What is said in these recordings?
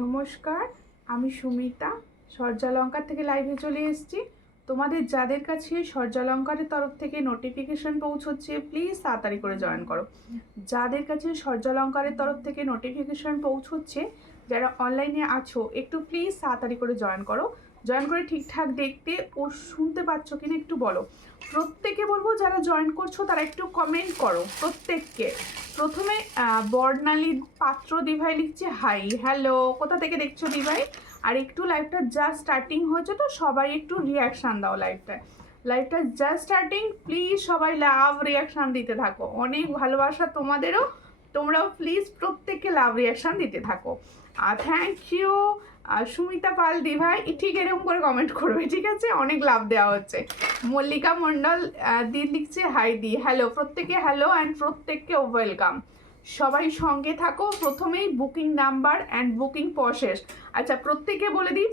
নমস্কার, আমি সুমিতা সূর্যালঙ্কার থেকে লাইভে চলে এসেছি। তোমাদের যাদের কাছে সূর্যালঙ্কারের তরফ থেকে নোটিফিকেশন পৌঁছচ্ছে প্লিজ তাড়াতাড়ি করে জয়েন করো। যাদের কাছে সূর্যালঙ্কারের তরফ থেকে নোটিফিকেশন পৌঁছচ্ছে, যারা অনলাইনে আছো একটু প্লিজ তাড়াতাড়ি করে জয়েন করো। জয়েন করে ঠিকঠাক দেখতে ও শুনতে পাচ্ছ কিনা একটু বলো। প্রত্যেকে বলবো যারা জয়েন করছো তারা একটু কমেন্ট করো প্রত্যেককে। প্রথমে বর্ণালী পাত্র দিভাই লিখছে হাই, হ্যালো, কোথা থেকে দেখছো দিভাই? আর একটু লাইভটা জাস্ট স্টার্টিং হয়েছে তো সবাই একটু রিয়াকশান দাও। লাইভটা জাস্ট স্টার্টিং, প্লিজ সবাই লাভ রিয়াকশান দিতে থাকো। অনেক ভালোবাসা তোমাদেরও, তোমরাও প্লিজ প্রত্যেককে লাভ রিয়াকশান দিতে থাকো। থ্যাংক ইউ সুমিতা পাল দিভাই, ঠিক এরকম করে কমেন্ট করবে, ঠিক আছে? অনেক লাভ দেওয়া হচ্ছে। মল্লিকা মণ্ডল দি লিখছে হাই দি, হ্যালো প্রত্যেকে, হ্যালো অ্যান্ড প্রত্যেককে ওয়েলকাম। সবাই সঙ্গে থাকো। প্রথমেই booking number and booking process. আচ্ছা, প্রত্যেকে বলে দিই,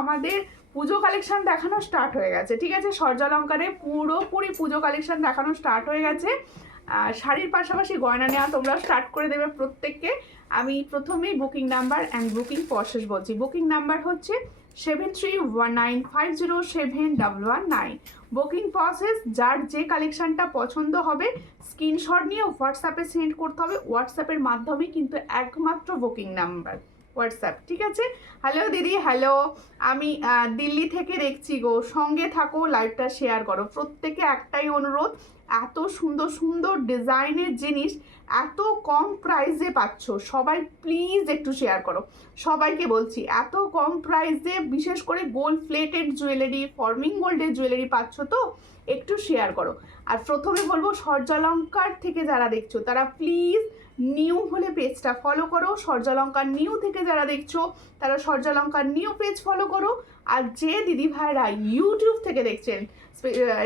আমাদের পুজো কালেকশন দেখানো স্টার্ট হয়ে গেছে, ঠিক আছে? সূর্যালঙ্কারে পুরোপুরি পুজো কালেকশন দেখানো স্টার্ট হয়ে গেছে। শাড়ির পাশাপাশি গয়না নেওয়া তোমরা স্টার্ট করে দেবে প্রত্যেককে। আমি প্রথমেই booking number and booking process বলছি। বুকিং নাম্বার হচ্ছে 7319507119। বুকিং প্রসেস, যার যে কালেকশানটা পছন্দ হবে স্ক্রিনশট নিয়ে হোয়াটসঅ্যাপে সেন্ড করতে হবে। হোয়াটসঅ্যাপের মাধ্যমেই কিন্তু একমাত্র বুকিং নাম্বার হোয়াটসঅ্যাপ, ঠিক আছে? হ্যালো দিদি, হ্যালো, আমি দিল্লি থেকে দেখছি গো, সঙ্গে থাকো, লাইভটা শেয়ার করো। প্রত্যেকে একটাই অনুরোধ, এত সুন্দর সুন্দর ডিজাইনের জিনিস এত কম প্রাইসে পাচ্ছ, সবাই প্লিজ একটু শেয়ার করো। সবাইকে বলছি, এত কম প্রাইসে বিশেষ করে গোল্ড প্লেটেড জুয়েলারি, ফর্মিং গোল্ডের জুয়েলারি পাচ্ছ, তো একটু শেয়ার করো। আর প্রথমে বলবো, সূর্যালঙ্কার থেকে যারা দেখছো তারা প্লিজ নিউ হলে পেজটা ফলো করো। সূর্যালঙ্কার নিউ থেকে যারা দেখছো তারা সূর্যালঙ্কার নিউ পেজ ফলো করো। আর যে দিদি ভাইরা ইউটিউব থেকে দেখছেন,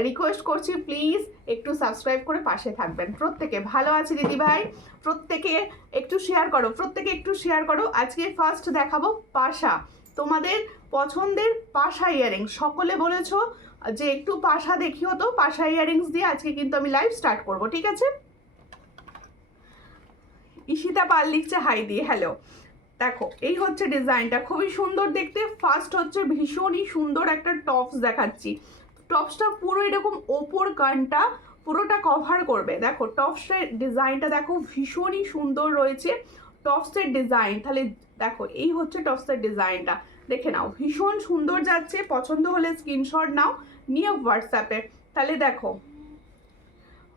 রিকোয়েস্ট করছি প্লিজ একটু সাবস্ক্রাইব করে পাশে থাকবেন প্রত্যেকে। ভালো আছে দিদি ভাই, প্রত্যেকে একটু শেয়ার করো, প্রত্যেকে একটু শেয়ার করো। আজকে ফার্স্ট দেখাবো পাশা, তোমাদের পছন্দের পাশা ইয়ারিংস। সকলে বলেছো যে একটু পাশা দেখিও, তো পাশা ইয়ারিংস দিয়ে আজকে কিন্তু আমি লাইভ স্টার্ট করব, ঠিক আছে? ঈশিতা পাল লিখছে হাই দিয়ে, হ্যালো। দেখো, এই হচ্ছে ডিজাইনটা, খুবই সুন্দর দেখতে। ফার্স্ট হচ্ছে ভীষণই সুন্দর একটা টপস দেখাচ্ছি। টপসটা পুরো এরকম ওপর কানটা পুরোটা কভার করবে। দেখো টপসের ডিজাইনটা দেখো, ভীষণই সুন্দর রয়েছে টপসের ডিজাইন। তাহলে দেখো, এই হচ্ছে টপসের ডিজাইনটা, দেখে নাও, ভীষণ সুন্দর যাচ্ছে। পছন্দ হলে স্ক্রিনশট নাও, নিয়ে হোয়াটসঅ্যাপে। তাহলে দেখো,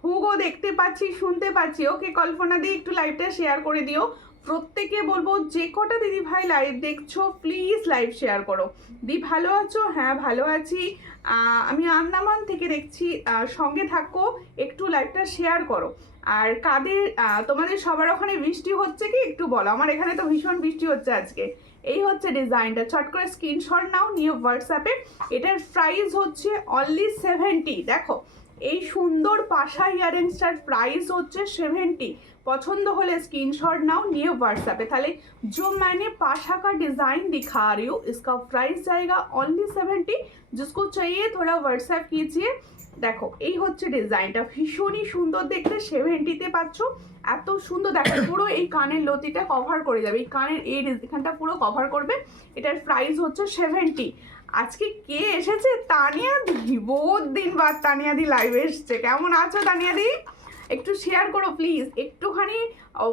হুগো দেখতে পাচ্ছি, শুনতে পাচ্ছি। ওকে কল্পনা দিয়ে একটু লাইভটা শেয়ার করে দিও। প্রত্যেকে বলবো, যে কটা দিদি ভাই লাইভ দেখছো প্লিজ লাইভ শেয়ার করো। দি ভালো আছো? হ্যাঁ ভালো আছি, আমি আন্দামান থেকে দেখছি, সঙ্গে থাকো, একটু লাইভটা শেয়ার করো। আর কাদের তোমাদের সবার ওখানে বৃষ্টি হচ্ছে কি একটু বলো। আমার এখানে তো ভীষণ বৃষ্টি হচ্ছে আজকে। এই হচ্ছে ডিজাইনটা, চট করে স্ক্রিনশট নাও, নিয়ে হোয়াটসঅ্যাপে। এটার প্রাইস হচ্ছে অনলি 70। দেখো, এই সুন্দর পাশা ইয়ারিংসটার প্রাইস হচ্ছে 70। पसंद होले स्क्रीनशॉट नाउ, निए व्हाट्सएप पे। ताले जो मैंने पाशा का डिज़ाइन दिखा रही हूँ इसका प्राइस जाएगा ओनली 70। जिसको चाहिए थोड़ा व्हाट्सएप कीजिए। देखो, এই হচ্ছে ডিজাইনটা, ভীষণই সুন্দর দেখতে। 70তে পাচ্ছ, এত সুন্দর। দেখো, পুরো এই কানের লতিটা কভার করে যাবে, এই কানের এই এখানটা পুরো কভার করবে। এটার প্রাইস হচ্ছে 70। আজকে কে এসেছে? তানিয়া দি, বহুত দিন বাদ তানিয়া দি লাইভে এসছে। কেমন আছো তানিয়া দি? একটু শেয়ার করো প্লিজ, একটুখানি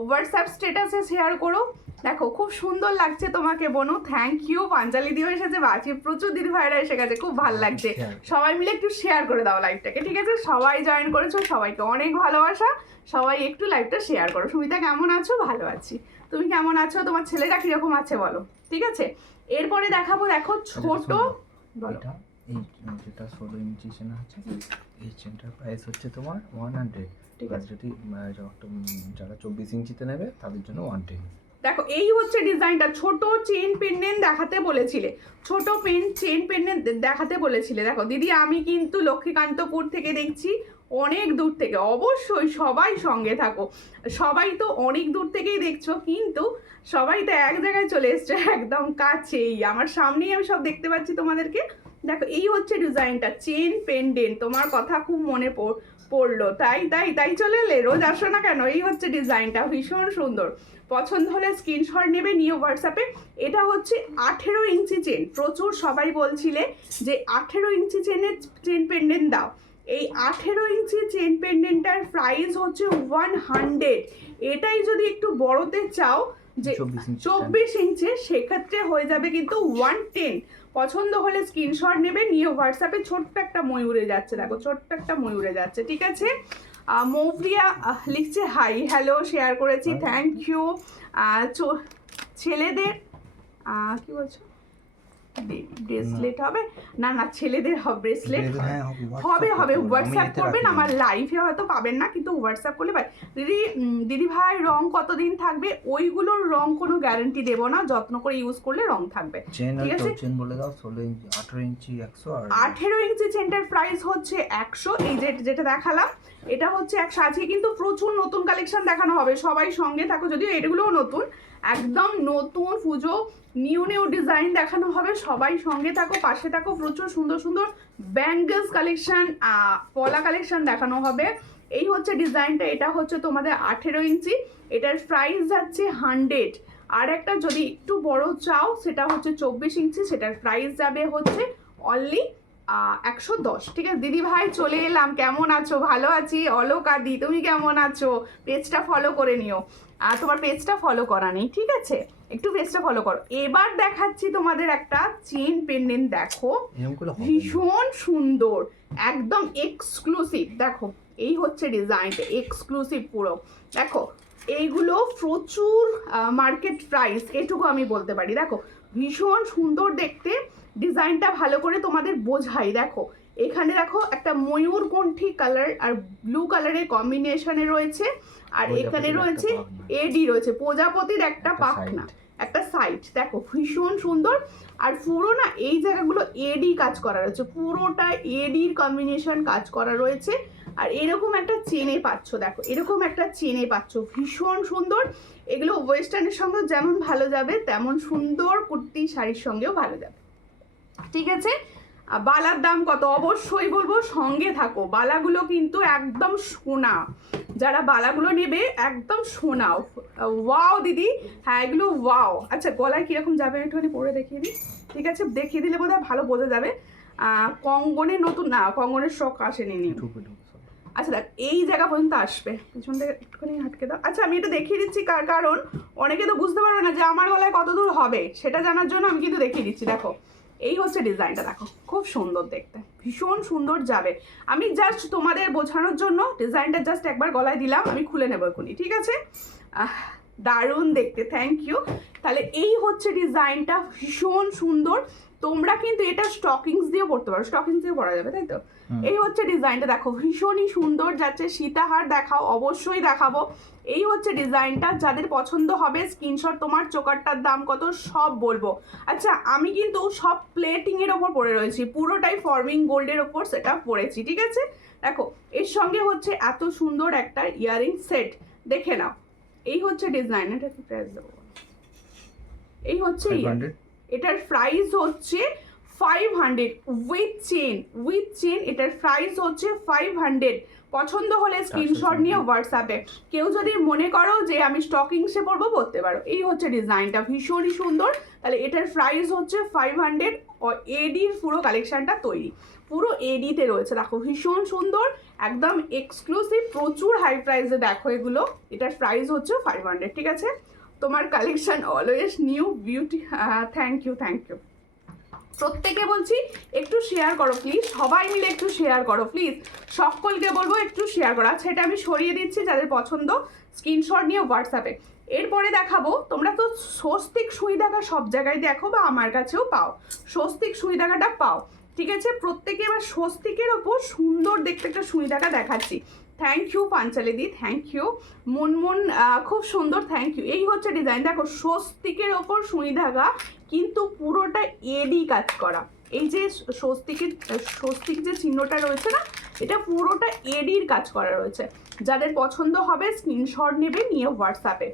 হোয়াটসঅ্যাপ স্ট্যাটাসে শেয়ার করো। দেখো, খুব সুন্দর লাগছে তোমাকে বনু, থ্যাংক ইউ। পাঞ্জালি দিও এসেছে, বাকি প্রচুর দিদি ভাইরা এসে গেছে, খুব ভালো লাগছে। সবাই মিলে একটু শেয়ার করে দাও লাইভটাকে, ঠিক আছে? সবাই জয়েন করেছো, সবাইকে অনেক ভালোবাসা। সবাই একটু লাইভটা শেয়ার করো। সুমিতা কেমন আছো? ভালো আছি, তুমি কেমন আছো? তোমার ছেলেটা কিরকম আছে বলো, ঠিক আছে? এরপরে দেখাবো, দেখো ছোট, বলো। এই যেটা 16 ইঞ্চি চেন আছে, এই চেনটার প্রাইস হচ্ছে তোমার 100। ঠিক আছে, যদি যারা 24 ইঞ্চিতে নেবে তাদের জন্য 110। দেখো, এই হচ্ছে ডিজাইনটা। ছোট চেন পেন্ডেন্ট দেখাতে বলেছিলে, ছোট চেন পেন্ডেন্ট দেখাতে বলেছিলে। দেখো দিদি, আমি কিন্তু লক্ষ্মীকান্তপুর থেকে দেখছি, অনেক দূর থেকে। অবশ্যই সবাই সঙ্গে থাকো, সবাই তো অনেক দূর থেকেই দেখছো, কিন্তু সবাই তো এক জায়গায় চলে এসছো, একদম কাছেই, আমার সামনেই আমি সব দেখতে পাচ্ছি তোমাদেরকে। দেখো, এই হচ্ছে ডিজাইনটা, চেন পেন্ডেন্ট। তোমার কথা খুব মনে পড়লো, তাই তাই তাই চলে এলে, রোজ আসো না কেন? এই হচ্ছে ডিজাইনটা, ভীষণ সুন্দর। পছন্দ হলে স্ক্রিনশট নেবে, নিয়ে হোয়াটসঅ্যাপে। এটা হচ্ছে 18 ইঞ্চি চেন, প্রচুর সবাই বলছিলে যে 18 ইঞ্চি চেনের চেন পেন্ডেন্ট দাও। এই 18 ইঞ্চি চেন পেন্ডেন্টটার প্রাইস হচ্ছে 100। এটাই যদি একটু বড়তে চাও যে 24 ইঞ্চি, সেক্ষেত্রে হয়ে যাবে কিন্তু 110। পছন্দ হলে স্ক্রিনশট নেবে, নিয়ে হোয়াটসঅ্যাপে। ছোট্ট একটা ময়ূরে যাচ্ছে, দেখো ছোট্ট একটা ময়ূরে যাচ্ছে, ঠিক আছে। মৌপ্রিয়া লিখছে হাই, হ্যালো, শেয়ার করেছি, থ্যাংক ইউ। ছেলেদের কি বলছো, ব্রেসলেট হবে না? না, ছেলেদের ব্রেসলেট হবে, হোয়াটসঅ্যাপ করবেন, আমার লাইভে হয়তো পাবেন না, কিন্তু হোয়াটসঅ্যাপ করলে পাই। দিদি ভাই রং কতদিন থাকবে? ওইগুলোর রং কোনো গ্যারান্টি দেবো না, যত্ন করে ইউজ করলে রং থাকবে, ঠিক আছে। চেন বলে দাও, 16 ইঞ্চি, 18 ইঞ্চি 100 আর 18 ইঞ্চি চেনটার প্রাইস হচ্ছে 100। এই যেটা দেখালাম এটা হচ্ছে 100। আজকে কিন্তু প্রচুর নতুন কালেকশন দেখানো হবে, সবাই সঙ্গে থাকো। যদিও এগুলোও নতুন, একদম নতুন পুজো নিউ ডিজাইন দেখানো হবে, সবাই সঙ্গে থাকো, পাশে থাকো। প্রচুর সুন্দর সুন্দর ব্যাঙ্গলস কালেকশন, পলা কালেকশন দেখানো হবে। এই হচ্ছে ডিজাইনটা, এটা হচ্ছে তোমাদের 18 ইঞ্চি, এটার প্রাইস যাচ্ছে 100। আর একটা যদি একটু বড় চাও সেটা হচ্ছে 24 ইঞ্চি, সেটার প্রাইস যাবে হচ্ছে অনলি 110, ঠিক আছে। দিদি ভাই চলে এলাম, কেমন আছো? ভালো আছি। অলোক আদি, তুমি কেমন আছো? পেজটা ফলো করে নিও, তোমার পেজটা ফলো করা নেই, ঠিক আছে, একটু পেজটা ফলো করো। এবার দেখাচ্ছি তোমাদের একটা চেন পেন্ডেন্ট, দেখো ভীষণ সুন্দর, একদম এক্সক্লুসিভ। দেখো এই হচ্ছে ডিজাইনটা, এক্সক্লুসিভ পুরো। দেখো এইগুলো প্রচুর মার্কেট প্রাইস, এটুকু আমি বলতে পারি। দেখো ভীষণ সুন্দর দেখতে, ডিজাইনটা ভালো করে তোমাদের বোঝাই। দেখো এখানে দেখো একটা ময়ূর কণ্ঠী কালার আর ব্লু কালারের কম্বিনেশনে রয়েছে, আর এখানে রয়েছে এডি রয়েছে, প্রজাপতির একটা পাখনা, একটা সাইড। দেখো ভীষণ সুন্দর, আর পুরো না এই জায়গাগুলো এডি কাজ করা রয়েছে, পুরোটা এডির কম্বিনেশন কাজ করা রয়েছে। আর এরকম একটা চেনে পাচ্ছ, দেখো এরকম একটা চেনে পাচ্ছ, ভীষণ সুন্দর। এগুলো ওয়েস্টার্নের সঙ্গে যেমন ভালো যাবে, তেমন সুন্দর কুর্তি শাড়ির সঙ্গেও ভালো যাবে, ঠিক আছে। বালার দাম কত অবশ্যই বলবো, সঙ্গে থাকো। বালাগুলো কিন্তু একদম সোনা, যারা বালাগুলো নেবে একদম সোনা। ওয়াও দিদি, হ্যাঁ এগুলো ওয়াও। আচ্ছা গলায় কিরকম যাবে একটুখানি পরে দেখিয়ে দিই, ঠিক আছে, দেখিয়ে দিলে বোধহয় ভালো বোঝা যাবে। কঙ্গনের নতুন না, কঙ্গনের শখ আসেনি। আচ্ছা দেখ এই জায়গা পর্যন্ত আসবে, পিছন থেকে একটুখানি হাটকে দাও। আচ্ছা আমি এটা দেখিয়ে দিচ্ছি, কারণ অনেকে তো বুঝতে পারবে না যে আমার গলায় কত দূর হবে, সেটা জানার জন্য আমি কিন্তু দেখিয়ে দিচ্ছি। দেখো এই হচ্ছে ডিজাইনটা, দেখো খুব সুন্দর দেখতে, ভীষণ সুন্দর যাবে। আমি জাস্ট তোমাদের বোঝানোর জন্য ডিজাইনটা জাস্ট একবার গলায় দিলাম, আমি খুলে নেবো এখনই, ঠিক আছে। দারুণ দেখতে, থ্যাংক ইউ। তাহলে এই হচ্ছে ডিজাইনটা, ভীষণ সুন্দর। তোমরা কিন্তু এটা স্টকিংস দিয়েও পড়তে পারো, স্টকিংস দিয়ে পরা যাবে, তাই তো। এই হচ্ছে ডিজাইনটা, দেখো ভীষণই সুন্দর যাচ্ছে। সীতাহার দেখাও, অবশ্যই দেখাবো। এই হচ্ছে ডিজাইনটা, যাদের পছন্দ হবে স্ক্রিনশট। তোমার চোকারটার দাম কত সব বলবো। আচ্ছা আমি কিন্তু সব প্লেটিং এর ওপর পরে রয়েছি, পুরোটাই ফর্মিং গোল্ডের ওপর সেটা পরেছি, ঠিক আছে। দেখো এর সঙ্গে হচ্ছে এত সুন্দর একটা ইয়ারিং সেট, দেখে নাও। এই হচ্ছে ডিজাইন, এটা কি প্রাইস দেবো? এই হচ্ছে এটার প্রাইস হচ্ছে 500 উইথ চেন, এটার প্রাইস হচ্ছে 500। পছন্দ হলে স্ক্রিনশট নিয়ে হোয়াটসঅ্যাপে। কেউ যদি মনে করো যে আমি স্টকিংসে পরবো, পরতে পারো। এই হচ্ছে ডিজাইনটা, ভীষণই সুন্দর। তাহলে এটার প্রাইস হচ্ছে 500। এডির পুরো কালেকশনটা তৈরি, পুরো এডিতে রয়েছে, দেখো ভীষণ সুন্দর, একদম এক্সক্লুসিভ, প্রচুর হাই প্রাইসে। দেখো এগুলো, এটার প্রাইস হচ্ছে 500, ঠিক আছে। তোমার collection always new beauty, thank you. প্রত্যেকে বলছি একটু শেয়ার করো প্লিজ, সবাই মিলে একটু শেয়ার করো প্লিজ, সকলকে বলবো একটু শেয়ার করো। আচ্ছা এটা আমি সরিয়ে দিচ্ছি, যাদের পছন্দ স্ক্রিনশট নিয়ে হোয়াটসঅ্যাপে। এরপরে দেখাবো, তোমরা তো স্বস্তিক সুই দেখা সব জায়গায় দেখো, বা আমার কাছেও পাও, স্বস্তিক সুই দেখাটা পাও, ঠিক আছে। প্রত্যেকে এবার স্বস্তিকের ওপর সুন্দর দেখতে একটা সুই দেখা দেখাচ্ছি। Thank you Panchali di, thank you. মনমন খুব সুন্দর, থ্যাংক ইউ। এই হচ্ছে ডিজাইন, দেখো স্বস্তিকের ওপর সুই ধাগা, কিন্তু পুরোটা এডি কাজ করা। এই যে স্বস্তিক যে চিহ্নটা রয়েছে না, এটা পুরোটা এডির কাজ করা রয়েছে। যাদের পছন্দ হবে স্ক্রিনশট নেবে, নিয়ে হোয়াটসঅ্যাপে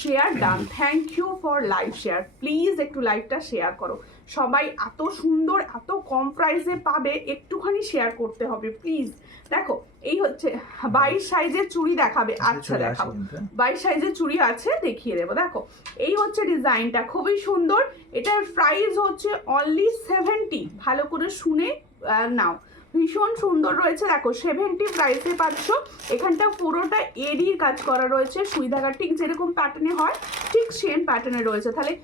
share done. Thank you for live share. Please একটু লাইভটা শেয়ার করো, সবাই এত সুন্দর এত কম প্রাইসে পাবে, একটুখানি শেয়ার করতে হবে প্লিজ। দেখো এই হচ্ছে 22 সাইজের চুড়ি দেখাবে, আচ্ছা দেখাবো 22 সাইজের চুড়ি আছে, দেখিয়ে দেবো। দেখো এই হচ্ছে ডিজাইনটা, খুবই সুন্দর। এটার প্রাইস হচ্ছে অনলি 70। ভালো করে শুনে নাও, ভীষণ সুন্দর রয়েছে। দেখো 70 প্রাইসে পাচ্ছ। এখানটা পুরোটা এডির কাজ করা রয়েছে, সুই ধাগা ঠিক যেরকম প্যাটার্নে হয় ঠিক সেম প্যাটার্নে রয়েছে। তাহলে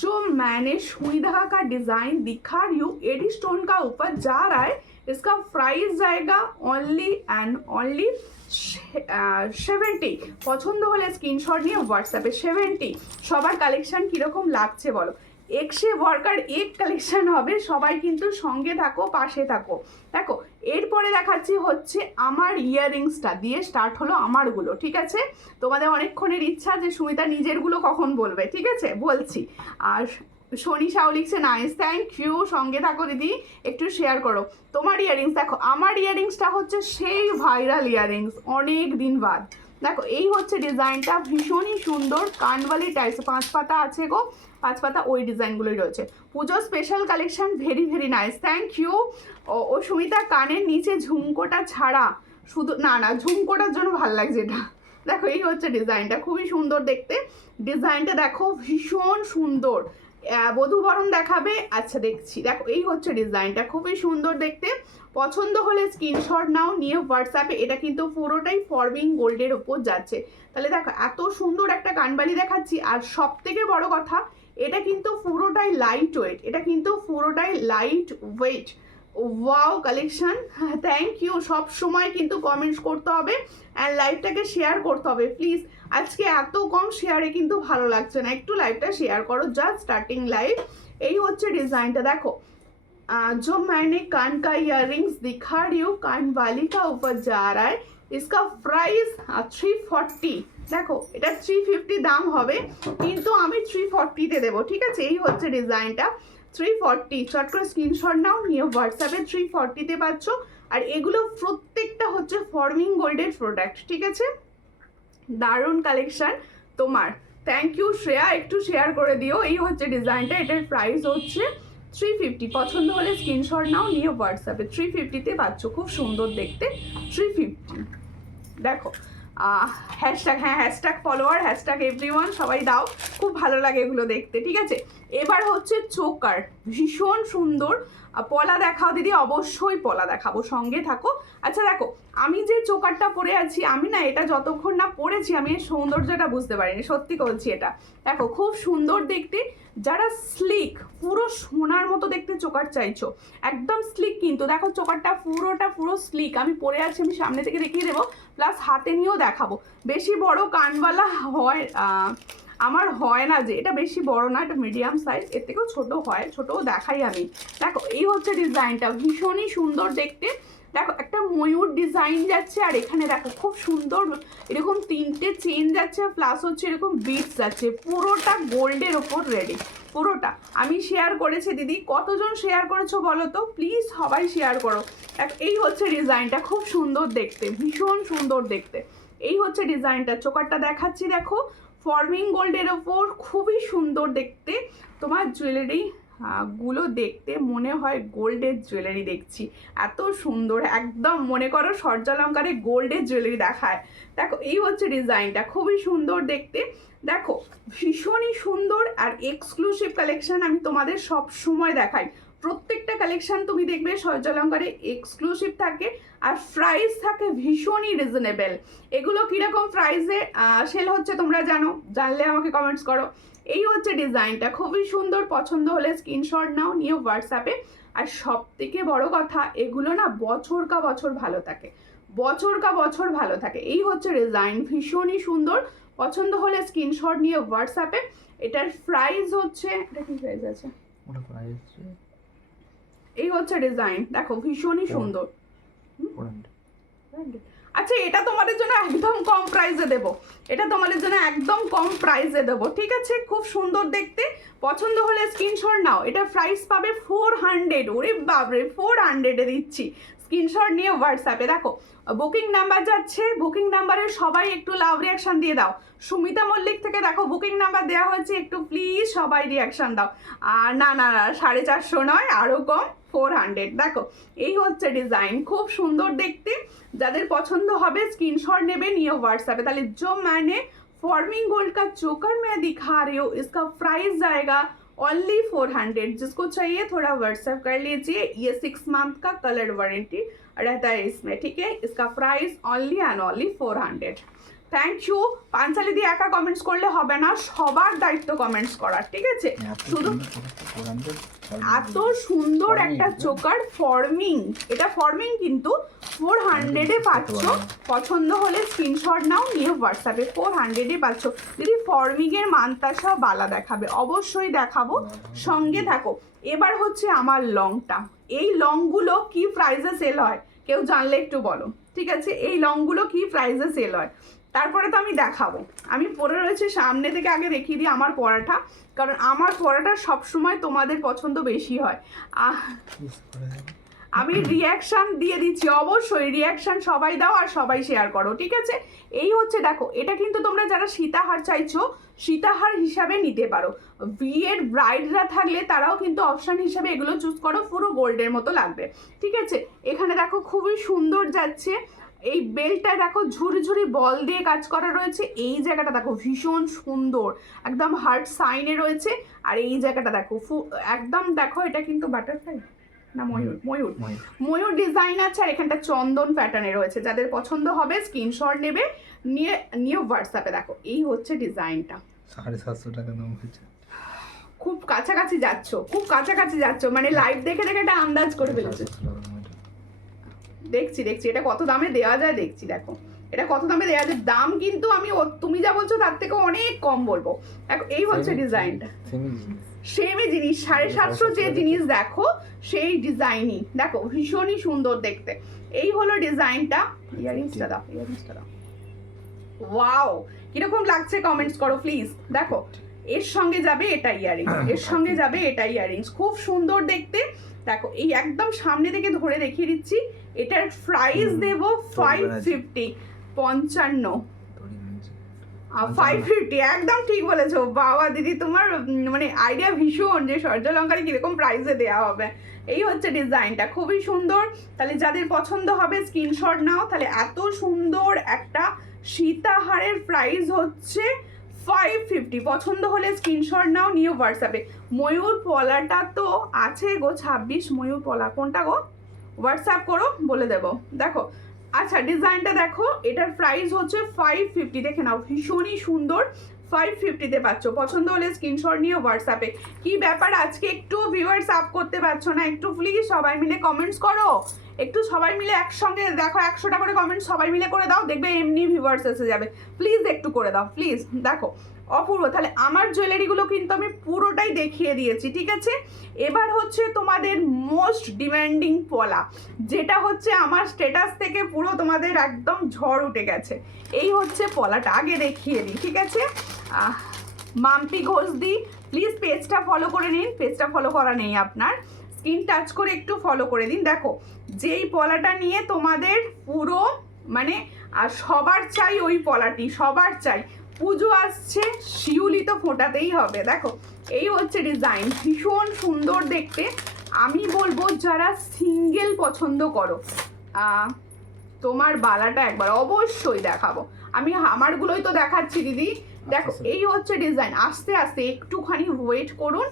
जो मैंने सुई धागा का डिजाइन दिखा रही हूँ एडी स्टोन का ऊपर जा रहा है, इसका प्राइस जाएगा ओनली एंड ओनली 70। পছন্দ হলে স্ক্রিনশট নিয়ে হোয়াটসঅ্যাপে 70। সবার কালেকশন কীরকম লাগছে বলো, একশে ওয়ার্কার এক কালেকশন হবে, সবাই কিন্তু সঙ্গে থাকো, পাশে থাকো। দেখো এরপরে দেখাচ্ছি হচ্ছে আমার ইয়াররিংসটা দিয়ে স্টার্ট হলো আমারগুলো, ঠিক আছে? তোমাদের অনেকক্ষণের ইচ্ছা যে সুমিতা নিজেরগুলো কখন বলবে, ঠিক আছে বলছি। আর শনি সাউ লিখছে নাইস, থ্যাংক ইউ, সঙ্গে থাকো দিদি, একটু শেয়ার করো তোমার ইয়াররিংস। দেখো আমার ইয়াররিংসটা হচ্ছে সেই ভাইরাল ইয়াররিংস অনেক দিন বাদ। দেখো এই হচ্ছে ডিজাইনটা, ভীষণই সুন্দর কানবালি টাইপস, 5 পাতা আছে গো, 5 পাতা ওই ডিজাইনগুলোই রয়েছে। Pujo special collection, very very nice, thank you. ও সুমিতা কানের নিচে ঝুমকোটা ছাড়া শুধু, না ঝুমকোটার জন্য ভালো লাগছে এটা। দেখো এই হচ্ছে ডিজাইনটা, খুবই সুন্দর দেখতে। ডিজাইনটা দেখো ভীষণ সুন্দর, বধূবরণ দেখাবে, আচ্ছা দেখছি। দেখো এই হচ্ছে ডিজাইনটা, খুবই সুন্দর দেখতে। পছন্দ হলে স্ক্রিনশট নাও, নিয়ে হোয়াটসঅ্যাপে। এটা কিন্তু পুরোটাই ফরবিং গোল্ডের ওপর যাচ্ছে। তাহলে দেখো এত সুন্দর একটা কানবালি দেখাচ্ছি, আর সব থেকে বড় কথা এটা কিন্তু পুরোটাই লাইট ওয়েট, এটা কিন্তু পুরোটাই light weight. Wow collection, thank you. সব সময় কিন্তু কমেন্টস করতে হবে অ্যান্ড লাইভটাকে শেয়ার করতে হবে প্লিজ। আজকে এত কম শেয়ারে কিন্তু ভালো লাগছে না, একটু লাইভটা শেয়ার করো, জাস্ট স্টার্টিং লাইভ। এই হচ্ছে ডিজাইনটা, দেখো जो मैंने कान का इयररिंग्स दिखा रही हूँ कान वाली का ऊपर जा रहा है, इसका प्राइस 340। দেখো এটা 350 দাম হবে, কিন্তু আমি 340-তে দেবো, ঠিক আছে? এই হচ্ছে ডিজাইনটা 340। চট করে স্ক্রিনশট নাও, নিয়ে হোয়াটসঅ্যাপে 340-তে পাচ্ছ। আর এগুলো প্রত্যেকটা হচ্ছে ফর্মিং গোল্ডের প্রোডাক্ট, ঠিক আছে? দারুণ কালেকশন তোমার, থ্যাংক ইউ শ্রেয়া, একটু শেয়ার করে দিও। এই হচ্ছে ডিজাইনটা, এটার প্রাইস হচ্ছে 350। পছন্দ হলে স্ক্রিনশট নাও, নিয়ে হোয়াটসঅ্যাপে 350-তে পাচ্ছ, খুব সুন্দর দেখতে 350। দেখো হ্যাশট্যাগ, হ্যাঁ হ্যাশট্যাগ ফলোয়ার, হ্যাশট্যাগ এভরিওয়ান, সবাই দাও, খুব ভালো লাগে এগুলো দেখতে, ঠিক আছে? এবার হচ্ছে চোকার, ভীষণ সুন্দর। পলা দেখাও দিদি, অবশ্যই পলা দেখাবো, সঙ্গে থাকো। আচ্ছা দেখো আমি যে চোকারটা পরে আছি, আমি না এটা যতক্ষণ না পরেছি আমি এর সৌন্দর্যটা বুঝতে পারিনি, সত্যি বলছি। এটা দেখো খুব সুন্দর দেখতে। যারা স্লিক পুরো সোনার মতো দেখতে চোকার চাইছো, একদম স্লিক কিন্তু। দেখো চোকারটা পুরোটা পুরো স্লিক, আমি পরে আছি, আমি সামনে থেকে দেখিয়ে দেবো, প্লাস হাতে নিয়েও দেখাবো। বেশি বড় কানওয়ালা হয় আমার হয় না, যে এটা বেশি বড় না, এটা মিডিয়াম সাইজ, এর থেকেও ছোটো হয়, ছোটোও দেখাই আমি। দেখো এই হচ্ছে ডিজাইনটা, ভীষণই সুন্দর দেখতে। দেখো একটা ময়ূর ডিজাইন যাচ্ছে, আর এখানে দেখো খুব সুন্দর এরকম 3টে চেন যাচ্ছে, প্লাস হচ্ছে এরকম বিটস যাচ্ছে, পুরোটা গোল্ডের ওপর রেডি পুরোটা। আমি শেয়ার করেছি দিদি, কতজন শেয়ার করেছো বলো তো প্লিজ, সবাই শেয়ার করো। এই হচ্ছে ডিজাইনটা, খুব সুন্দর দেখতে, ভীষণ সুন্দর দেখতে। এই হচ্ছে ডিজাইনটা, চোকারটা দেখাচ্ছি, দেখো ফর্মিং গোল্ডের ওপর, খুবই সুন্দর দেখতে। তোমার জুয়েলারি গুলো দেখতে মনে হয় গোল্ডের জুয়েলারি দেখছি, এত সুন্দর, একদম মনে করো সূর্যালঙ্কারে গোল্ডের জুয়েলারি দেখায়। দেখো এই হচ্ছে ডিজাইনটা, খুবই সুন্দর দেখতে। দেখো ভীষণই সুন্দর আর এক্সক্লুসিভ কালেকশন আমি তোমাদের সব সময় দেখাই, প্রত্যেকটা কালেকশন তুমি দেখবে সূর্যালঙ্কারে এক্সক্লুসিভ থাকে, আর প্রাইস থাকে ভীষণই রিজনেবল। এগুলো কীরকম প্রাইসে সেল হচ্ছে তোমরা জানো, জানলে আমাকে কমেন্টস করো। এই হচ্ছে ডিজাইনটা, খুবই সুন্দর। পছন্দ হলে স্ক্রিনশট নাও, নিয়ে হোয়াটসঅ্যাপে। আর সব থেকে বড় কথা, এগুলো না বছর কা বছর ভালো থাকে, বছর কা বছর ভালো থাকে। এই হচ্ছে ডিজাইন, ভীষণই সুন্দর। পছন্দ হলে স্ক্রিনশট নিয়ে হোয়াটসঅ্যাপে। এটার প্রাইস হচ্ছে, এটা কি প্রাইস আছে, এই হচ্ছে ডিজাইন, দেখো ভীষণই সুন্দর। আচ্ছা এটা তোমাদের জন্য একদম কম প্রাইসে দেবো, এটা তোমাদের জন্য একদম কম প্রাইসে দেবো, ঠিক আছে? খুব সুন্দর দেখতে। পছন্দ হলে স্ক্রিনশট নাও। এটা প্রাইস পাবে 400, ওরে বাবরে 400-এ দিচ্ছি। স্ক্রিনশট নিয়ে হোয়াটসঅ্যাপে দেখো বুকিং নাম্বার যাচ্ছে, বুকিং নাম্বারে সবাই একটু লাভ রিয়াকশন দিয়ে দাও। সুমিতা মল্লিক থেকে দেখো বুকিং নাম্বার দেওয়া হয়েছে, একটু প্লিজ সবাই রিয়াকশন দাও। আর না না 450 নয়, আরও কম, 400। দেখো এই হচ্ছে ডিজাইন, খুব সুন্দর দেখতে। যাদের পছন্দ হবে স্ক্রিনশট নেবে নিয়ে হোয়াट्सएप। তাহলে जो मैंने फॉर्मिंग गोल्ड का चोकर मैं दिखा रही हूँ इसका प्राइस जाएगा ओनली 400। जिसको चाहिए थोड़ा व्हाट्सएप कर लीजिए। ये 6 मंथ का कलर वारंटी रहता है इसमें, ठीक है। इसका price only and only 400। Thank you. Panchali দিয়ে একা কমেন্টস করলে হবে না, সবার দায়িত্ব কমেন্টস করার, ঠিক আছে। শুধু এত সুন্দর একটা চোকার ফর্মিং, এটা ফর্মিং কিন্তু 400-এ পাচ্ছ। পছন্দ হলে স্ক্রিনশট নাও নিয়ে হোয়াটসঅ্যাপে 400-এ পাচ্ছ। দিদি ফর্মিংয়ের মানতাসা বালা দেখাবে, অবশ্যই দেখাবো, সঙ্গে থাকো। এবার হচ্ছে আমার লংটা। এই লংগুলো কি প্রাইসে সেল হয় কেউ জানলে একটু বলো, ঠিক আছে। এই লংগুলো কি প্রাইসে সেল হয় তারপরে তো আমি দেখাবো। আমি পরে রয়েছে সামনে থেকে আগে দেখিয়ে দিই আমার পরাটা, কারণ আমার পরাটা সবসময় তোমাদের পছন্দ বেশি হয়। আমি রিয়াকশান দিয়ে দিচ্ছি, অবশ্যই রিয়াকশান সবাই দাও আর সবাই শেয়ার করো, ঠিক আছে। এই হচ্ছে দেখো, এটা কিন্তু তোমরা যারা সীতাহার চাইছো সীতাহার হিসাবে নিতে পারো। বিয়ের ব্রাইডরা থাকলে তারাও কিন্তু অপশান হিসাবে এগুলো চুজ করো, পুরো গোল্ডের মতো লাগবে, ঠিক আছে। এখানে দেখো খুবই সুন্দর যাচ্ছে। এই বেলটা দেখো ঝুড়ি বল দিয়ে কাজ করা রয়েছে। এই জায়গাটা দেখো ভীষণ সুন্দর, একদম হার্ট সাইনে রয়েছে। আর এই জায়গাটা দেখো একদম দেখো, এটা কিন্তু বাটারফ্লাই না ময়ূর, ময়ূর ডিজাইন আছে। আর এখানটা চন্দন প্যাটার্নে রয়েছে। যাদের পছন্দ হবে স্ক্রিনশট নেবে নিয়ে হোয়াটসঅ্যাপে। দেখো এই হচ্ছে ডিজাইনটা, 750 টাকা দাম হয়েছে। খুব কাছাকাছি যাচ্ছ, খুব কাছাকাছি যাচ্ছ, মানে লাইভ দেখে দেখে একটা আন্দাজ করে ফেলেছে। দেখছি এটা কত দামে দেওয়া যায়, দেখছি দেখো এটা কত দামে দেওয়া যায়। দাম কিন্তু আমি তুমি যা বলছো তার থেকে অনেক কম বলবো। দেখো এই হচ্ছে ডিজাইনটা, সেমই জিনিস, 750 যে জিনিস দেখো সেই ডিজাইনই দেখো, ভীষণই সুন্দর দেখতে। এই হলো ডিজাইনটা। ইয়ারিংসটা দাও, ওয়াও কিরকম লাগছে কমেন্টস করো প্লিজ। দেখো এর সঙ্গে যাবে এটা ইয়ারিংস, এর সঙ্গে যাবে এটা ইয়ারিংস, খুব সুন্দর দেখতে। দেখো এই একদম সামনে থেকে ধরে দেখিয়ে দিচ্ছি। এটার প্রাইস দেব 550, 550, একদম ঠিক বলেছো বাবা দিদি, তোমার মানে আইডিয়া ভীষণ যে সূর্যলঙ্কারে কিরকম প্রাইসে দেওয়া হবে। এই হচ্ছে ডিজাইনটা, খুবই সুন্দর। তাহলে যাদের পছন্দ হবে স্ক্রিনশট নাও। তাহলে এত সুন্দর একটা সীতাহারের প্রাইস হচ্ছে 550। পছন্দ হলে স্ক্রিনশট নাও নিয়ে হোয়াটসঅ্যাপে। ময়ূর পলাটা তো আছে গো 26, ময়ূর পলা কোনটা গো, হোয়াটসঅ্যাপ করো বলে দেবো। দেখো আচ্ছা ডিজাইনটা দেখো, এটার প্রাইস হচ্ছে 550, দেখে নাও ভীষণই সুন্দর। 550-তে পাচ্ছ। পছন্দ হলে স্ক্রিনশট নিয়ে হোয়াটসঅ্যাপে। কি ব্যাপার আজকে একটু ভিউয়ার্স আপ করতে পারছো না? একটু প্লিজ সবাই মিলে কমেন্টস করো, একটু সবাই মিলে একসঙ্গে দেখো 100টা করে কমেন্ট সবাই মিলে করে দাও, দেখবে এমনি ভিউয়ার্স এসে যাবে। প্লিজ একটু করে দাও প্লিজ। দেখো অপূর্ব। তাহলে আমার জুয়েলারিগুলো কিন্তু আমি পুরোটাই দেখিয়ে দিয়েছি, ঠিক আছে। এবার হচ্ছে তোমাদের মোস্ট ডিমান্ডিং পলা, যেটা হচ্ছে আমার স্ট্যাটাস থেকে পুরো তোমাদের একদম ঝড় উঠে গেছে। এই হচ্ছে পলাটা, আগে দেখিয়ে দিই, ঠিক আছে। মাম্পি ঘোষ দি প্লিজ পেজটা ফলো করে নিন, পেজটা ফলো করা নেই আপনার, স্ক্রিন টাচ করে একটু ফলো করে দিন। দেখো যেই পলাটা নিয়ে তোমাদের পুরো মানে আর সবার চাই ওই পলাটি, সবার চাই। পুজো আসছে, শিউলি তো ফোটাতেই হবে। দেখো এই হচ্ছে ডিজাইন, ভীষণ সুন্দর দেখতে। আমি বলবো যারা সিঙ্গেল পছন্দ করো তোমার বালাটা একবার অবশ্যই দেখাবো। আমি আমারগুলোই তো দেখাচ্ছি দিদি। দেখো এই হচ্ছে ডিজাইন, আস্তে আস্তে একটুখানি ওয়েট করুন,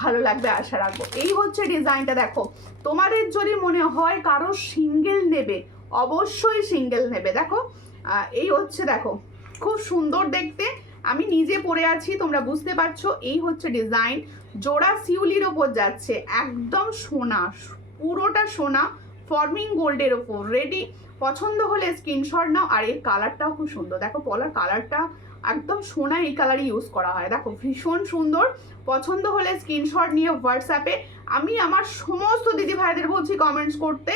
ভালো লাগবে আশা রাখবো। এই হচ্ছে ডিজাইনটা। দেখো তোমাদের যদি মনে হয় কারো সিঙ্গেল নেবে, অবশ্যই সিঙ্গেল নেবে। দেখো এই হচ্ছে, দেখো খুব সুন্দর দেখতে। আমি নিজে পরে আছি, তোমরা বুঝতে পারছো। এই হচ্ছে ডিজাইন, জোড়া শিউলির ওপর যাচ্ছে, একদম সোনা, পুরোটা সোনা, ফর্মিং গোল্ডের ওপর রেডি। পছন্দ হলে স্ক্রিনশট নাও। আর এর কালারটাও খুব সুন্দর, দেখো পলার কালারটা একদম সোনা, এই কালারই ইউজ করা হয়। দেখো ভীষণ সুন্দর। পছন্দ হলে স্ক্রিনশট নিয়ে হোয়াটসঅ্যাপে। আমি আমার সমস্ত দিদি ভাইদের বলছি কমেন্টস করতে,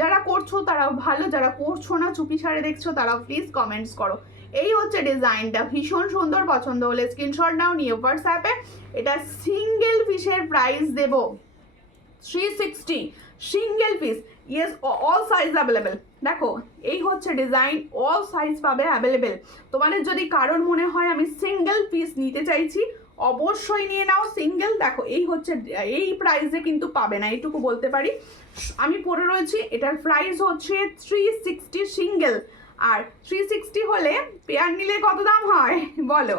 যারা করছো তারাও ভালো, যারা করছো না চুপি সারে দেখছো তারাও প্লিজ কমেন্টস করো। এই হচ্ছে ডিজাইনটা, ভীষণ সুন্দর। পছন্দ হলে স্ক্রিনশট নাও নিয়ে হোয়াটসঅ্যাপে। এটা সিঙ্গেল পিসের প্রাইস দেব 360, single piece, yes all size available. দেখো এই হচ্ছে ডিজাইন, অল সাইজ পাবে অ্যাভেলেবেল। তোমাদের যদি কারোর মনে হয় আমি সিঙ্গেল পিস নিতে চাইছি, অবশ্যই নিয়ে নাও সিঙ্গেল। দেখো এই হচ্ছে, এই প্রাইসে কিন্তু পাবে না, এইটুকু বলতে পারি। আমি পরে রয়েছি, এটার প্রাইস হচ্ছে 360 সিঙ্গেল, আর 360 হলে পেয়ার নিলে কত দাম হয় বলো?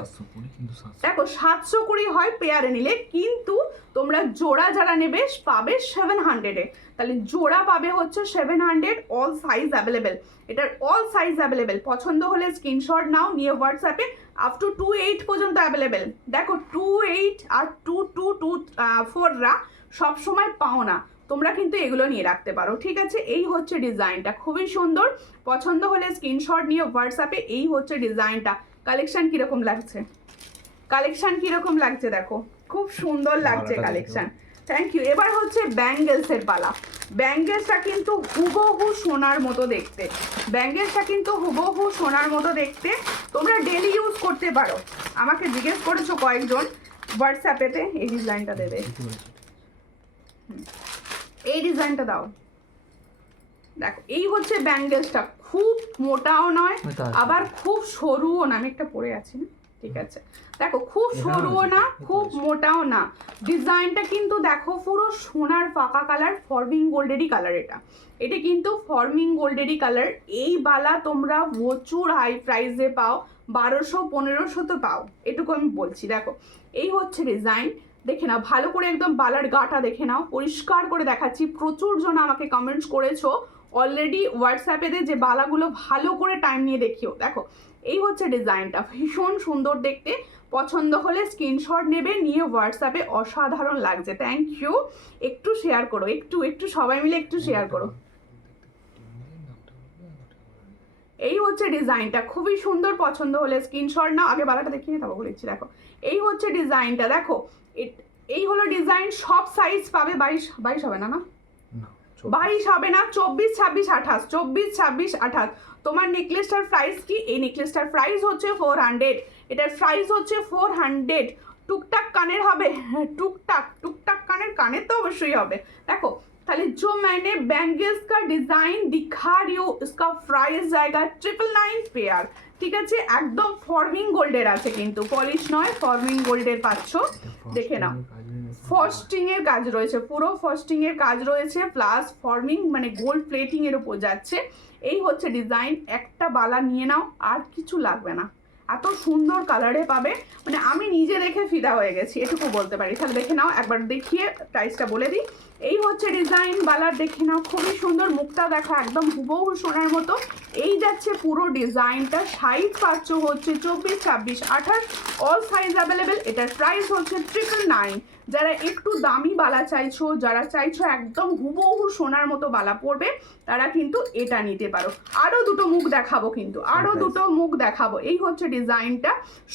দেখো 720 হয় পেয়ারে নিলে, কিন্তু তোমরা জোড়া যারা নেবে পাবে 700-এ। তাহলে জোড়া পাবে হচ্ছে 700, অল সাইজ অ্যাভেলেবেল। এটার অল সাইজ অ্যাভেলেবেল, পছন্দ হলে স্ক্রিনশট নাও, নিয়ে হোয়াটসঅ্যাপে আপ টু 28 পর্যন্ত অ্যাভেলেবেল। দেখো 28 আর 2224রা সবসময় পাও না, তোমরা কিন্তু এগুলো নিয়ে রাখতে পারো, ঠিক আছে? এই হচ্ছে ডিজাইনটা, খুবই সুন্দর। পছন্দ হলে স্ক্রিনশট নিয়ে হোয়াটসঅ্যাপে। এই হচ্ছে ডিজাইনটা। কালেকশন কিরকম লাগছে? কালেকশন কিরকম লাগছে? দেখো খুব সুন্দর লাগছে কালেকশন। Thank you. এবার হচ্ছে ব্যাঙ্গেলসের পালা। ব্যাঙ্গেলসটা কিন্তু হুবহু সোনার মতো দেখতে, ব্যাঙ্গেলসটা কিন্তু হুবহু সোনার মতো দেখতে। তোমরা ডেলি ইউজ করতে পারো। আমাকে জিজ্ঞেস করেছো কয়েকজন হোয়াটসঅ্যাপেতে, এই ডিজাইনটা দেবে, এই ডিজাইনটা দাও। দেখো এই হচ্ছে ব্যাঙ্গেলসটা, খুব মোটাও নয় আবার খুব সরুও না। আমি একটা পরে আছি না, ঠিক আছে? দেখো খুব সরুও না খুব মোটাও না। ডিজাইনটা কিন্তু দেখো পুরো সোনার ফাঁকা কালার, ফর্মিং গোল্ডেরই কালার। এটা কিন্তু ফর্মিং গোল্ডেরই কালার। এই বালা তোমরা প্রচুর হাই প্রাইসে পাও, 1200-1500 তো পাও, এটুকু আমি বলছি। দেখো এই হচ্ছে ডিজাইন, দেখে নাও ভালো করে, একদম বালার গাটা দেখে নাও, পরিষ্কার করে দেখাচ্ছি। প্রচুর জন আমাকে কমেন্টস করেছো অলরেডি হোয়াটসঅ্যাপে যে বালাগুলো ভালো করে টাইম নিয়ে দেখিও। দেখো এই হচ্ছে ডিজাইনটা, ভীষণ সুন্দর দেখতে। পছন্দ হলে স্ক্রিনশট নেবে, নিয়ে হোয়াটসঅ্যাপে। অসাধারণ লাগছে, থ্যাংক ইউ। একটু শেয়ার করো, একটু সবাই মিলে একটু শেয়ার করো। এই হচ্ছে ডিজাইনটা, খুবই সুন্দর। পছন্দ হলে স্ক্রিনশট নাও। আগে বালাটা দেখিয়ে তারপর বলেছি। দেখো এই হচ্ছে ডিজাইনটা, দেখো এই হলো ডিজাইন। সব সাইজ পাবে। 22 হবে না? না 22 হবে না, 24, 26, 28, 24, 26, 28। তোমার নেকলেসটার প্রাইস কি? এই নেকলেসটার প্রাইস হচ্ছে 400, এটার প্রাইস হচ্ছে 400। টুকটাক কানের হবে? টুকটাক কানের তো অবশ্যই হবে। দেখো তাহলে जो मैंने बैंगल्स का डिजाइन दिखा रही हूँ उसका प्राइस जाएगा 999 পেয়ার, ঠিক আছে? একদম ফর্মিং গোল্ডের আছে, কিন্তু পলিশ নয়, ফর্মিং গোল্ডের পাচ্ছ। দেখে নাও, ফস্টিং এর কাজ রয়েছে, পুরো ফস্টিং এর কাজ রয়েছে, প্লাস ফর্মিং মানে গোল্ড প্লেটিং এর উপর যাচ্ছে। এই হচ্ছে ডিজাইন। একটা বালা নিয়ে নাও, আর কিছু লাগবে না, এত সুন্দর কালারে পাবে, মানে আমি নিজে দেখে ফিদা হয়ে গেছি, এটুকু বলতে পারি। তাহলে দেখে নাও, একবার দেখিয়ে প্রাইসটা বলে দিই। এই হচ্ছে ডিজাইন বালার, দেখে নাও খুবই সুন্দর। মুখটা দেখো একদম হুবহু সোনার মতো। এই যাচ্ছে পুরো ডিজাইনটা। সাইজ পাচ্ছ হচ্ছে 24, 26, 28, অল সাইজ অ্যাভেলেবেল। এটার প্রাইস হচ্ছে 999। যারা একটু দামি বালা চাইছো, যারা চাইছো একদম হুবহু সোনার মতো বালা পড়বে, তারা কিন্তু এটা নিতে পারো। আরও দুটো মুখ দেখাবো, কিন্তু আরও দুটো মুখ দেখাবো। এই হচ্ছে ডিজাইনটা,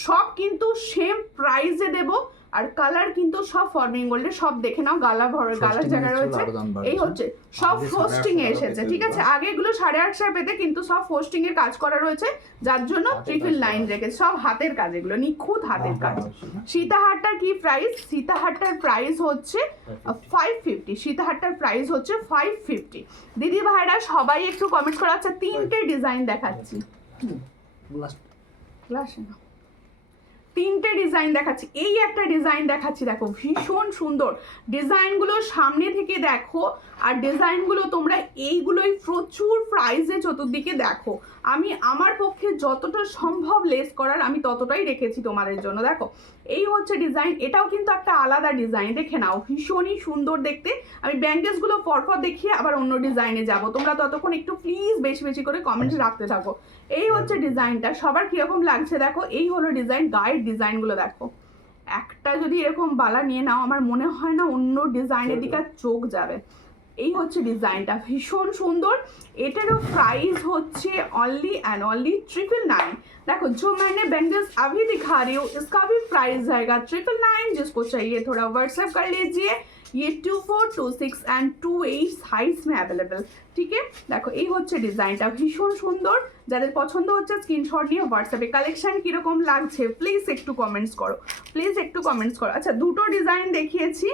সব কিন্তু সেম প্রাইসে দেবো। আর কালার কিন্তু সব ফর্মিং গোল্ডে, সব দেখে নাও, গালার জায়গা রয়েছে। এই হচ্ছে সব ফোস্টিং এ এসেছে, ঠিক আছে? আগে এগুলো 850 পেতে, কিন্তু সব ফোস্টিং এর কাজ করা রয়েছে, যার জন্য 999 রেখেছে। সব হাতের কাজ, এগুলো নিখুঁত হাতের কাজ। সীতাহারটার কি প্রাইস? সীতাহারটার প্রাইস হচ্ছে 550। সীতাহারটার প্রাইস হচ্ছে 550। দিদি ভাইরা সবাই একটু কমেন্ট করা। আচ্ছা, 3টে ডিজাইন দেখাচ্ছি, 3টে ডিজাইন দেখাচ্ছি। এই একটা ডিজাইন দেখাচ্ছি, দেখো ভীষণ সুন্দর ডিজাইনগুলো, সামনে থেকে দেখো। আর ডিজাইনগুলো তোমরা এইগুলোই প্রচুর প্রাইসে চতুর্দিকে দেখো। আমি আমার পক্ষে যতটা সম্ভব লেস করার আমি ততটাই রেখেছি তোমাদের জন্য। দেখো এই হচ্ছে ডিজাইন, এটাও কিন্তু একটা আলাদা ডিজাইন, দেখে নাও ভীষণই সুন্দর দেখতে। আমি ব্যাঙ্গেলসগুলো পরপর দেখিয়ে আবার অন্য ডিজাইনে যাব, তোমরা ততক্ষণ একটু প্লিজ বেশি বেশি করে কমেন্টস রাখতে থাকো। এই হচ্ছে ডিজাইনটা, সবার কিরকম লাগছে দেখো। এই হলো ডিজাইন, গায়ের ডিজাইনগুলো দেখো। একটা যদি এরকম বালা নিয়ে নাও, আমার মনে হয় না অন্য ডিজাইনের দিকে চোখ যাবে। এই হচ্ছে ডিজাইনটা, ভীষণ সুন্দর। এটারও প্রাইস হচ্ছে অনলি অ্যান্ড অনলি 999। देखो जो मैंने बैंगल्स अभी दिखा रही हूँ इसका भी प्राइस जाएगा 999। जिसको चाहिए थोड़ा व्हाट्सएप कर लीजिए। ये 24, 26 एंड 28 साइज में अवेलेबल, ठीक है? देखो এই হচ্ছে ডিজাইনটা, ভীষণ সুন্দর। যাদের পছন্দ হচ্ছে স্ক্রিনশট নিয়ে হোয়াটসঅ্যাপে। কালেকশন কিরকম লাগছে প্লিজ একটু কমেন্টস করো, প্লিজ একটু কমেন্টস করো। আচ্ছা, দুটো ডিজাইন দেখিয়েছি,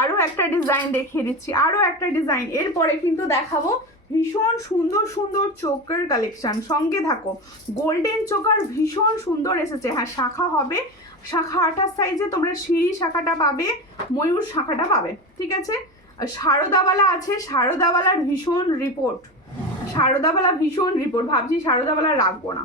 আরও একটা ডিজাইন দেখিয়ে দিচ্ছি, আরও একটা ডিজাইন। এরপরে কিন্তু দেখাবো ভীষণ সুন্দর সুন্দর চোকার কালেকশন, সঙ্গে থাকো। গোল্ডেন চোকার ভীষণ সুন্দর এসেছে। হ্যাঁ, শাখা হবে, শাখা 28 সাইজে তোমরা সিঁড়ি শাখাটা পাবে, ময়ূর শাখাটা পাবে, ঠিক আছে। সারদাওয়ালা আছে, সারদাওয়ালার ভীষণ রিপোর্ট, সারদাওয়ালা ভীষণ রিপোর্ট, ভাবছি সারদাওয়ালা রাখবো না।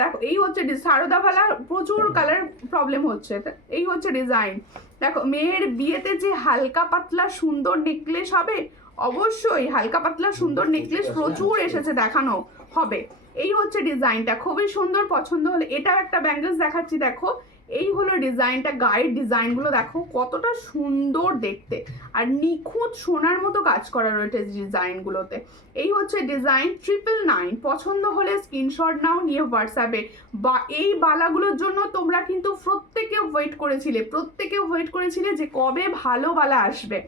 দেখো এই হচ্ছে সারদাওয়ালা, প্রচুর কালার প্রবলেম হচ্ছে। এই হচ্ছে ডিজাইন। দেখো মেয়ের বিয়েতে যে হালকা পাতলা সুন্দর নেকলেস হবে, অবশ্যই হালকা পাতলা সুন্দর নেকলেস প্রচুর এসেছে, দেখানো হবে। এই হচ্ছে ডিজাইনটা, খুবই সুন্দর। পছন্দ হলে এটাও একটা ব্যাঙ্গলস দেখাচ্ছি। দেখো এই হলো ডিজাইনটা, গায়ের ডিজাইনগুলো দেখো কতটা সুন্দর দেখতে, আর নিখুঁত সোনার মতো কাজ করা রয়েছে ডিজাইনগুলোতে। এই হচ্ছে ডিজাইন 999। পছন্দ হলে স্ক্রিনশট নাও, নিয়ে হোয়াটসঅ্যাপে। বা এই বালাগুলোর জন্য তোমরা কিন্তু প্রত্যেকে ওয়েট করেছিলে যে কবে ভালো বালা আসবে,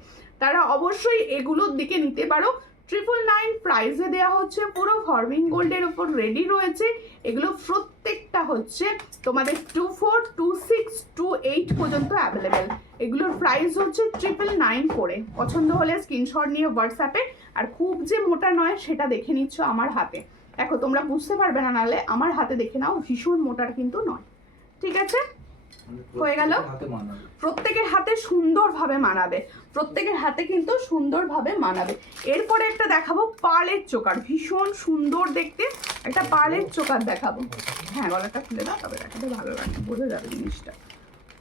তারা অবশ্যই এগুলোর দিকে নিতে পারো। 999 প্রাইসে দেওয়া হচ্ছে, পুরো ফর্মিং গোল্ডের উপর রেডি রয়েছে। এগুলো প্রত্যেকটা হচ্ছে তোমাদের 24, 26, 28 পর্যন্ত অ্যাভেলেবেল। এগুলোর প্রাইস হচ্ছে 999 করে। পছন্দ হলে স্ক্রিনশট নিয়ে হোয়াটসঅ্যাপে। আর খুব যে মোটা নয় সেটা দেখে নিচ্ছ আমার হাতে, দেখো তোমরা বুঝতে পারবে না, নাহলে আমার হাতে দেখে নাও, ভীষণ মোটার কিন্তু নয়, ঠিক আছে। হয়ে গেল, প্রত্যেকের হাতে সুন্দরভাবে মানাবে, প্রত্যেকের হাতে কিন্তু সুন্দরভাবে মানাবে। এরপরে একটা দেখাবো পার্লের চোকার, ভীষণ সুন্দর দেখতে একটা পার্লের চোকার দেখাবো। হ্যাঁ, গলাটা খুলে দাও, তবে দেখাতে ভালো লাগে, বোঝা যাবে জিনিসটা।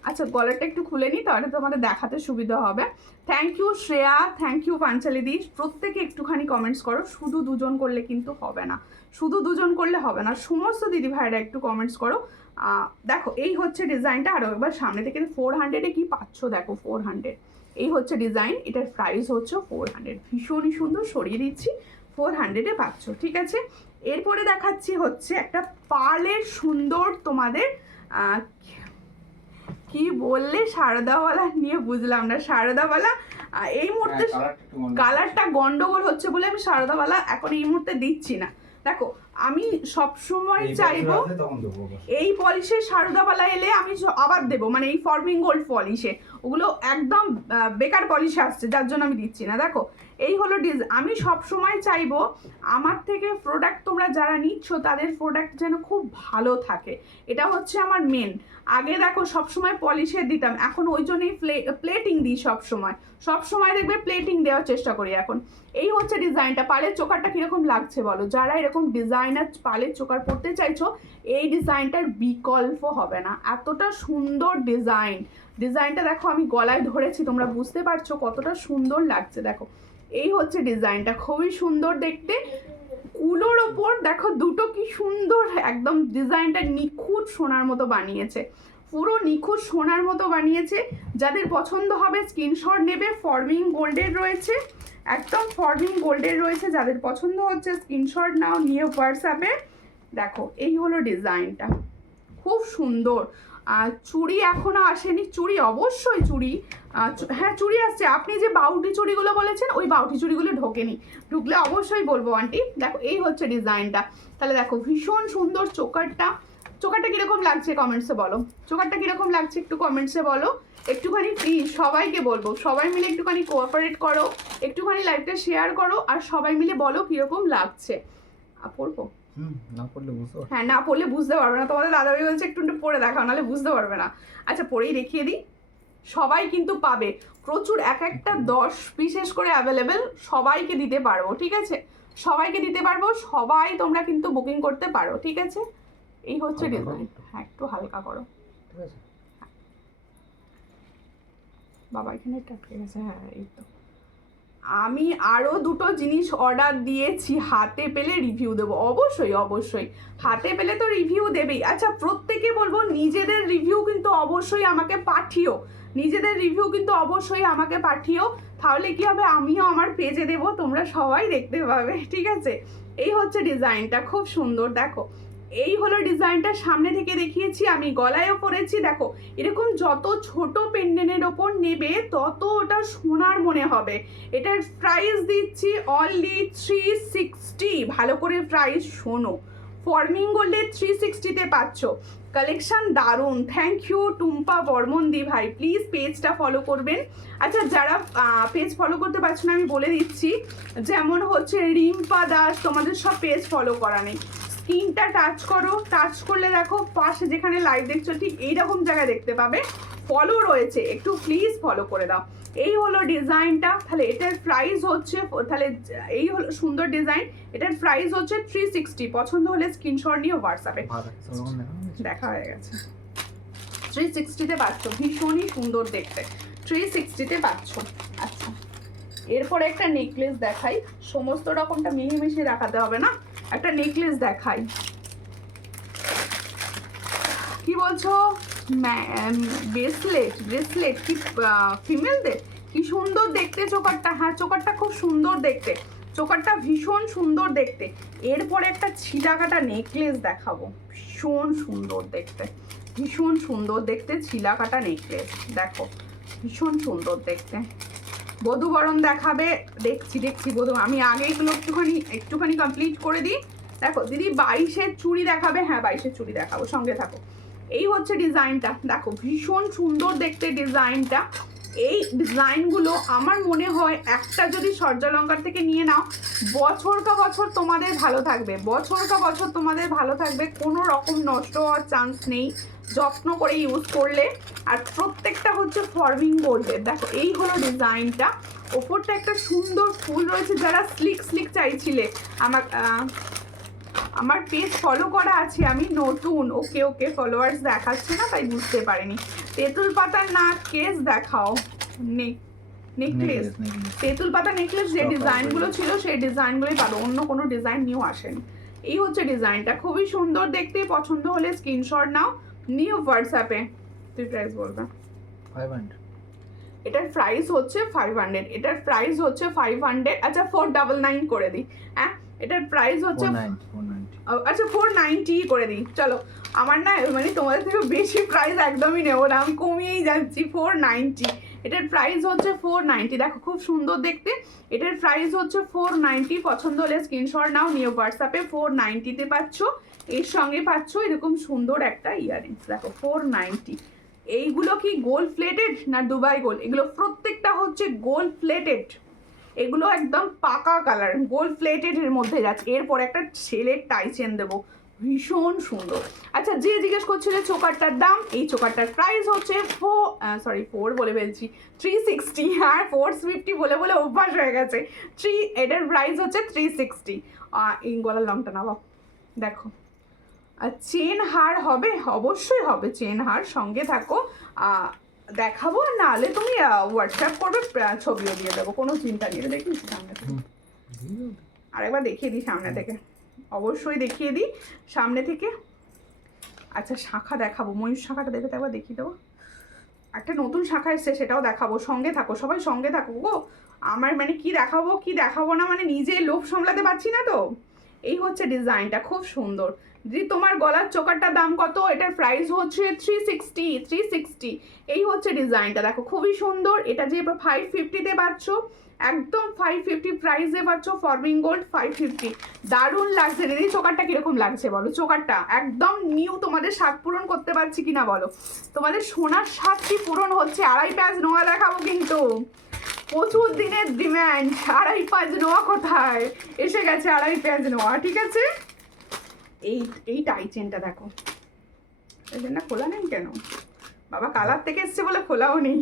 আচ্ছা, গলাটা একটু খুলে নিই, তাহলে তোমাদের দেখাতে সুবিধা হবে। Thank you Shreya, thank you Panchali di. প্রত্যেকে একটুখানি কমেন্টস করো, শুধু দুজন করলে কিন্তু হবে না, শুধু দুজন করলে হবে না, সমস্ত দিদি ভাইরা একটু কমেন্টস করো। দেখো এই হচ্ছে ডিজাইনটা, আরও একবার সামনে থেকে 400-এ কি পাচ্ছ দেখো, 400। এই হচ্ছে ডিজাইন, এটার প্রাইস হচ্ছে 400, ভীষণই সুন্দর, সরিয়ে দিচ্ছি, 400-এ পাচ্ছ, ঠিক আছে। এরপরে দেখাচ্ছি হচ্ছে একটা পার্লের সুন্দর তোমাদের কি বললে সারদাওয়ালা নিয়ে বুঝলাম না, সারদাওয়ালা এই মুহূর্তে কালারটা গন্ডগোল হচ্ছে বলে আমি সারদাওয়ালা এখন এই মুহূর্তে দিচ্ছি না। দেখো আমি সবসময় চাইবো এই পলিশের সারদাওয়ালা এলে আমি আবার দেবো, মানে এই ফর্মিং গোল্ড পলিশে, ওগুলো একদম বেকার পলিশে আসছে, যার জন্য আমি দিচ্ছি না। দেখো এই হলো আমি সবসময় চাইবো আমার থেকে প্রোডাক্ট তোমরা যারা নিচ্ছ তাদের প্রোডাক্ট যেন খুব ভালো থাকে, এটা হচ্ছে আমার মেন। আগে দেখো সবসময় পলিশের দিতাম, এখন ওই জন্যই প্লেটিং দিই, সবসময় দেখবে প্লেটিং দেওয়ার চেষ্টা করি এখন। এই হচ্ছে ডিজাইনটা, পালের চোকারটা কীরকম লাগছে বলো, যারা এরকম ডিজাইনার পালের চোকার পরতে চাইছো এই ডিজাইনটার বিকল্প হবে না, এতটা সুন্দর ডিজাইনটা দেখো, আমি গলায় ধরেছি, তোমরা বুঝতে পারছো কতটা সুন্দর লাগছে। দেখো এই হচ্ছে ডিজাইনটা, খুবই সুন্দর দেখতে। কুলোর ওপর দেখো দুটো কি সুন্দর, একদম ডিজাইনটা নিখুঁত সোনার মতো বানিয়েছে, পুরো নিখুঁত সোনার মতো বানিয়েছে। যাদের পছন্দ হবে স্ক্রিনশট নেবে, ফর্মিং গোল্ডের রয়েছে, একদম ফর্মিং গোল্ডের রয়েছে, যাদের পছন্দ হচ্ছে স্ক্রিনশট নাও, নিয়ে হোয়াটসঅ্যাপে। দেখো এই হলো ডিজাইনটা, খুব সুন্দর। চুড়ি এখনো আসেনি, চুড়ি অবশ্যই হ্যাঁ চুড়ি আসছে। আপনি যে বাউটি চুড়িগুলো বলেছেন ওই বাউটি চুড়িগুলো ঢোকেনি, ঢুকলে অবশ্যই বলবো আন্টি। দেখো এই হচ্ছে ডিজাইনটা, তাহলে দেখো ভীষণ সুন্দর চোকারটা কীরকম লাগছে কমেন্টসে বলো, চোকারটা কীরকম লাগছে একটু কমেন্টসে বলো, একটুখানি প্লিজ সবাইকে বলবো, সবাই মিলে একটুখানি কোঅপারেট করো, একটুখানি লাইভটা শেয়ার করো, আর সবাই মিলে বলো কীরকম লাগছে। পড়বো না পড়লে বুঝতে, হ্যাঁ না পড়লে বুঝতে পারবে না, তোমাদের দাদাভাই বলছে একটু পরে দেখাও, নাহলে বুঝতে পারবে না। আচ্ছা পরেই দেখিয়ে দিই, সবাই কিন্তু পাবে, প্রচুর, এক একটা 10 পিসেস করে অ্যাভেলেবেল, সবাইকে দিতে পারবো, ঠিক আছে, সবাইকে দিতে পারবো, সবাই তোমরা কিন্তু বুকিং করতে পারো, ঠিক আছে। এই হচ্ছে ডিজাইন, হ্যাঁ একটু হালকা করো, ঠিক আছে বাবা এখানে ঠিক আছে, হ্যাঁ এই তো। আমি আরও দুটো জিনিস অর্ডার দিয়েছি, হাতে পেলে রিভিউ দেবো, অবশ্যই হাতে পেলে তো রিভিউ দেবেই। আচ্ছা প্রত্যেকে বলবো নিজেদের রিভিউ কিন্তু অবশ্যই আমাকে পাঠিও, তাহলে কি হবে, আমিও আমার পেজে দেবো, তোমরা সবাই দেখতে পাবে, ঠিক আছে। এই হচ্ছে ডিজাইনটা, খুব সুন্দর। দেখো এই হলো ডিজাইনটা, সামনে থেকে দেখিয়েছি, আমি গলায়ও পরেছি। দেখো এরকম যত ছোট পেন্ডেন্টের ওপর নেবে তত ওটা সোনার মনে হবে। এটার প্রাইস দিচ্ছি অনলি 360, ভালো করে প্রাইস শোনো, ফর্মিং গোল্ডে 360-তে পাচ্ছ। কালেকশন দারুণ, থ্যাংক ইউ টুম্পা বর্মন দি ভাই, প্লিজ পেজটা ফলো করবেন। আচ্ছা যারা পেজ ফলো করতে পারছো না আমি বলে দিচ্ছি, যেমন হচ্ছে রিম্পা দাস, তোমাদের সব পেজ ফলো করা নেই, স্ক্রিনটা টাচ করো, টাচ করলে দেখো পাশে যেখানে লাইভ দেখছো ঠিক এইরকম জায়গায় দেখতে পাবে ফলো রয়েছে, একটু প্লিজ ফলো করে দাও। এই হলো ডিজাইনটা, তাহলে এটার প্রাইস হচ্ছে, তাহলে এই হলো সুন্দর ডিজাইন, এটার প্রাইস হচ্ছে 360। পছন্দ হলে স্ক্রিনশট নিয়ে হোয়াটসঅ্যাপে দেখা হয়ে গেছে। 360-তে পাচ্ছ, ভীষণই সুন্দর দেখতে, 360-তে পাচ্ছ। আচ্ছা এরপরে একটা নেকলেস দেখাই, সমস্ত রকমটা মিলিয়ে দেখাতে হবে না, একটা নেকলেস দেখাই। কি বলছো? ব্রেসলেট কি ফিমেলদের? কি সুন্দর দেখতে চোকারটা, হ্যাঁ চোকারটা খুব সুন্দর দেখতে, চোকারটা ভীষণ সুন্দর দেখতে। এরপরে একটা ছিলা কাটা নেকলেস দেখাবো, ভীষণ সুন্দর দেখতে, ভীষণ সুন্দর দেখতে ছিলা কাটা নেকলেস, দেখো ভীষণ সুন্দর দেখতে। বধূবরণ দেখাবে, দেখছি বধূ, আমি আগে এগুলো একটুখানি কমপ্লিট করে দিই। দেখো দিদি 22-এর চুড়ি দেখাবে, হ্যাঁ 22-এর চুড়ি দেখাবো, সঙ্গে থাকো। এই হচ্ছে ডিজাইনটা, দেখো ভীষণ সুন্দর দেখতে ডিজাইনটা। এই ডিজাইনগুলো আমার মনে হয় একটা যদি সূর্যালঙ্কার থেকে নিয়ে নাও, বছর কা বছর তোমাদের ভালো থাকবে, বছর কা বছর তোমাদের ভালো থাকবে, কোনো রকম নষ্ট হওয়ার চান্স নেই যত্ন করে ইউজ করলে। আর প্রত্যেকটা হচ্ছে ফর্মিং গোল্ডের, দেখো এই হলো ডিজাইনটা, ওপরটা একটা সুন্দর ফুল রয়েছে। যারা স্লিক চাইছিলে, আমার পেজ ফলো করা আছে, আমি নতুন, ওকে ফলোয়ার্স দেখাচ্ছে না তাই বুঝতে পারিনি। তেঁতুল পাতার না কেস দেখাও, নেকলেস, তেঁতুল পাতা নেকলেস যে ডিজাইনগুলো ছিল সেই ডিজাইনগুলোই পাবো, অন্য কোনো ডিজাইন নিউ আসেনি। এই হচ্ছে ডিজাইনটা, খুবই সুন্দর দেখতে, পছন্দ হলে স্ক্রিনশট নাও, নিউ হোয়াটসঅ্যাপে। তুই প্রাইস বলবা? 500। এটার প্রাইস হচ্ছে 500, এটার প্রাইস হচ্ছে 500। আচ্ছা 499 করে দিই, হ্যাঁ এটার প্রাইস হচ্ছে 490। আচ্ছা 490 করে দিই, চলো। আমার না মানে তোমাদের থেকে বেশি প্রাইস একদমই নেবো না, আমি কমিয়েই যাচ্ছি, 490। এটার প্রাইস হচ্ছে 490, দেখো খুব সুন্দর দেখতে, এটার প্রাইস হচ্ছে 490। পছন্দ হলে স্ক্রিনশট নাও, নিয়ে হোয়াটসঅ্যাপে 490-তে পাচ্ছ। এর সঙ্গে পাচ্ছ এরকম সুন্দর একটা ইয়াররিংস, দেখো 490। এইগুলো কি গোল্ড প্লেটেড না দুবাই গোল্ড? এগুলো প্রত্যেকটা হচ্ছে গোল্ড প্লেটেড, এগুলো একদম পাকা কালার গোল্ড প্লেটেড এর মধ্যে যাচ্ছে। এরপর একটা ছেলের টাই চেন দেবো, ভীষণ সুন্দর। আচ্ছা যে জিজ্ঞেস করছিলে চোকারটার দাম, এই চোকারটার প্রাইস হচ্ছে 4 বলে ফেলছি 360, আর 450 বলে বলে অভ্যাস হয়ে গেছে। এটার প্রাইস হচ্ছে 360। এই গলার লংটা নাও, দেখো। আর চেন হার হবে, অবশ্যই হবে চেন হার, সঙ্গে থাকো, দেখাবো, নাহলে তুমি হোয়াটসঅ্যাপ করবে, ছবিও দিয়ে দেবো, কোনো চিন্তা নেই। দেখিস সামনে থেকে, আরেকবার দেখিয়ে দিই সামনে থেকে, অবশ্যই দেখিয়ে দিই সামনে থেকে। আচ্ছা শাখা দেখাবো, ময়ূর শাখাটা দেখে তো একবার দেখিয়ে দেবো, একটা নতুন শাখা এসছে সেটাও দেখাবো, সঙ্গে থাকো সবাই, সঙ্গে থাকো গো। আমার মানে কি দেখাবো না মানে নিজে লোভ সামলাতে পারছি না তো। এই হচ্ছে ডিজাইনটা, খুব সুন্দর। দিদি তোমার গলার চোকারটার দাম কত? এটার প্রাইস হচ্ছে 360। এই হচ্ছে ডিজাইনটা, দেখো খুবই সুন্দর। এটা যে 550-তে পাচ্ছ, একদম 550 প্রাইসে পাচ্ছ, ফর্মিং গোল্ড 550। দারুণ লাগছে দিদি, চোকারটা কিরকম লাগছে বলো? চোকারটা একদম নিউ, তোমাদের স্বাদ পূরণ করতে পারছি কিনা বলো? তোমাদের সোনার স্বাদটি পূরণ হচ্ছে। 2.5 প্যাচ নোয়া দেখাবো কিন্তু, প্রচুর দিনের ডিম্যান্ড। 2.5 প্যাচ নোয়া কোথায়? এসে গেছে 2.5 প্যাচ নোয়া, ঠিক আছে। এই টাই চেনটা দেখো, এই চেনটা খোলা নেই কেন বাবা? কালার থেকে এসছে বলে খোলাও নেই,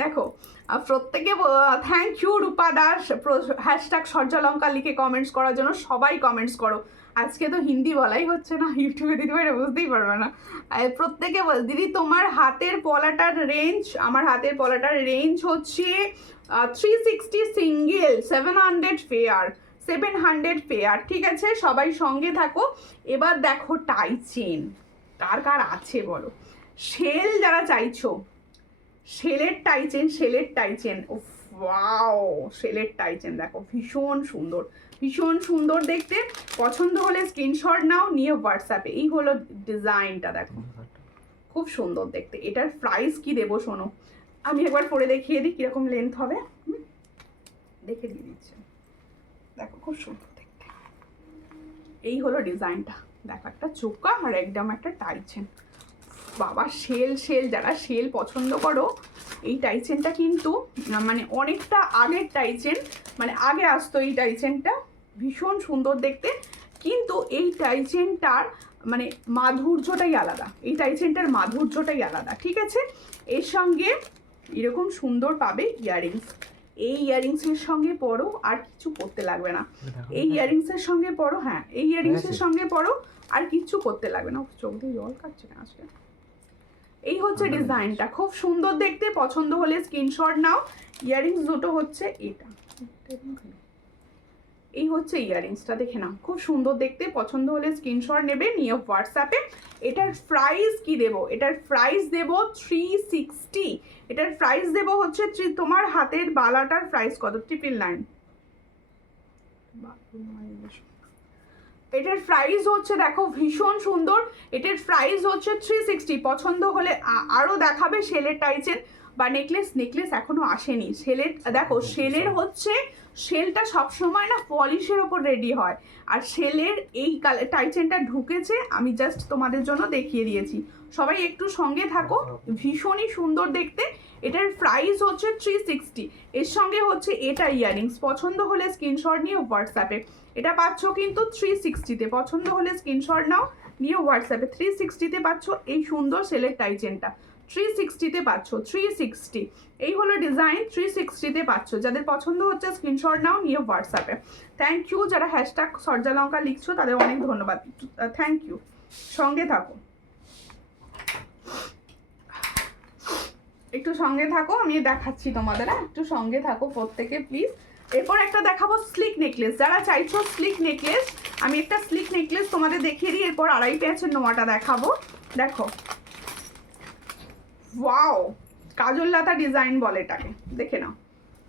দেখো। প্রত্যেকে thank you Rupa Das, hashtag Suryalanka লিখে কমেন্টস করার জন্য, সবাই কমেন্টস করো। আজকে তো হিন্দি বলাই হচ্ছে না, ইউটিউবে দিতে পারে বুঝতেই পারবে না। প্রত্যেকে দিদি তোমার হাতের পলাটার রেঞ্জ, আমার হাতের পলাটার রেঞ্জ হচ্ছে 360 সিঙ্গেল, 700 পেয়ার, ঠিক আছে। সবাই সঙ্গে থাকো। এবার দেখো টাই চেন কার আছে বলো? শেল যারা চাইছো, শেলের টাই চেন, ওয়াও শেলের টাই চেন দেখো, ভীষণ সুন্দর দেখতে। পছন্দ হলে স্ক্রিনশট নাও, নিয়ে হোয়াটসঅ্যাপে। এই হলো ডিজাইনটা, দেখো খুব সুন্দর দেখতে। এটার প্রাইস কি দেবো শোনো, আমি একবার পরে দেখিয়ে দিই কিরকম লেন্থ হবে, দেখে দিয়ে দিচ্ছি, দেখো খুব সুন্দর দেখতে। এই হলো ডিজাইনটা, দেখো একটা চোকা আর একদম একটা টাইচেন। বাবা সেল যারা সেল পছন্দ করো, এই টাইচেনটা কিন্তু মানে অনেকটা আগের টাইচেন, মানে আগে আসতো এই টাইচেনটা, ভীষণ সুন্দর দেখতে। কিন্তু এই টাইচেনটার মানে মাধুর্যটাই আলাদা, এই টাইচেনটার মাধুর্যটাই আলাদা, ঠিক আছে। এর সঙ্গে এরকম সুন্দর পাবে ইয়াররিংস, এই ইয়াররিংসের সঙ্গে পরো, আর কিছু করতে লাগবে না। এই ইয়াররিংসের সঙ্গে পরো, হ্যাঁ এই ইয়াররিংসের সঙ্গে পরো, আর কিচ্ছু করতে লাগবে না। চোখ দিয়ে জল কাটছে না আজকে। এই হচ্ছে ডিজাইনটা, খুব সুন্দর দেখতে, পছন্দ হলে স্ক্রিনশট নাও। ইয়াররিংস দুটো হচ্ছে এটা, এই হচ্ছে ইয়াররিংসটা, দেখে নাও খুব সুন্দর দেখতে, পছন্দ হলে স্ক্রিনশট নেবে, নিয়ে হোয়াটসঅ্যাপে। এটার প্রাইস কি দেব, এটার প্রাইস দেব 360। এটার প্রাইস দেব হচ্ছে তোমার হাতের বালাটার প্রাইস কত, 999। এটার প্রাইস হচ্ছে দেখো ভীষণ সুন্দর, এটার প্রাইস হচ্ছে 360। পছন্দ হলে আরও দেখাবে সেলের টাইচেন বা নেকলেস এখনো আসেনি সেলের। দেখো সেলের হচ্ছে, সেলটা সবসময় না পলিশের ওপর রেডি হয়, আর সেলের এই টাইচেনটা ঢুকেছে, আমি জাস্ট তোমাদের জন্য দেখিয়ে দিয়েছি। সবাই একটু সঙ্গে থাকো, ভীষণই সুন্দর দেখতে। এটার প্রাইস হচ্ছে 360। এর সঙ্গে হচ্ছে এটা ইয়াররিংস, পছন্দ হলে স্ক্রিনশট নিয়ে হোয়াটসঅ্যাপে। এটা পাচ্ছ কিন্তু 360-তে, পছন্দ হলে স্ক্রিনশট নাও, নিয়ে হোয়াটসঅ্যাপে। 360-তে পাচ্ছ এই সুন্দর সেলের টাইচেনটা, 360-তে পাচ্ছ, 360। এই হলো ডিজাইন, 360-তে পাচ্ছ। যাদের পছন্দ হচ্ছে স্ক্রিনশট নাও, নিয়ে হোয়াটসঅ্যাপে। থ্যাংক ইউ, যারা হ্যাশট্যাগ সরজালঙ্কা লিখছো তাদের অনেক ধন্যবাদ, থ্যাংক ইউ। সঙ্গে থাকো, একটু সঙ্গে থাকো, আমি দেখাচ্ছি তোমাদের, একটু সঙ্গে থাকো প্রত্যেকে প্লিজ। এরপর একটা দেখাবো স্লিক নেকলেস, যারা চাইছো স্লিক নেকলেস, আমি একটা স্লিক নেকলেস তোমাদের দেখিয়ে দিই, এরপর আড়াই পেঁয়াজের নোয়াটা দেখাবো। দেখো ওয়াও, কাজল লতা ডিজাইন বলে এটাকে, দেখে নাও,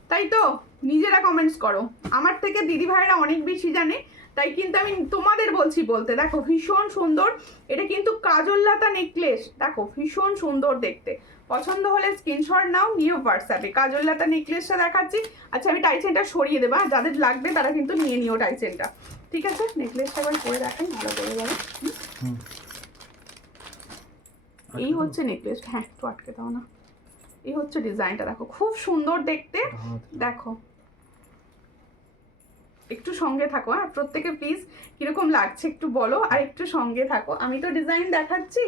তাই তো? নিজেরা কমেন্টস করো, আমার থেকে দিদি ভাইরা অনেক বেশি জানে, তাই কিন্তু আমি তোমাদের বলছি বলতে। দেখো ভীষণ সুন্দর, এটা কিন্তু কাজল লতা নেকলেস, দেখো ভীষণ সুন্দর দেখতে। পছন্দ হলে স্ক্রিনশট নাও, নিয়ে হোয়াটসঅ্যাপে। কাজল লতা নেকলেসটা দেখাচ্ছি। আচ্ছা আমি টাইচেনটা সরিয়ে দেবো, যাদের লাগবে তারা কিন্তু নিয়ে নিও টাইচেনটা, ঠিক আছে। নেকলেসটা একবার পরে রাখেন, ভালো করে যাবে। এই হচ্ছে নেকলেস, হ্যাঁ একটু আটকে দাও না। এই হচ্ছে ডিজাইনটা, দেখো খুব সুন্দর দেখতে। দেখো একটু সঙ্গে থাকো, হ্যাঁ প্রত্যেকে প্লিজ, কিরকম লাগছে একটু বলো, আর একটু সঙ্গে থাকো। আমি তো ডিজাইন দেখাচ্ছি,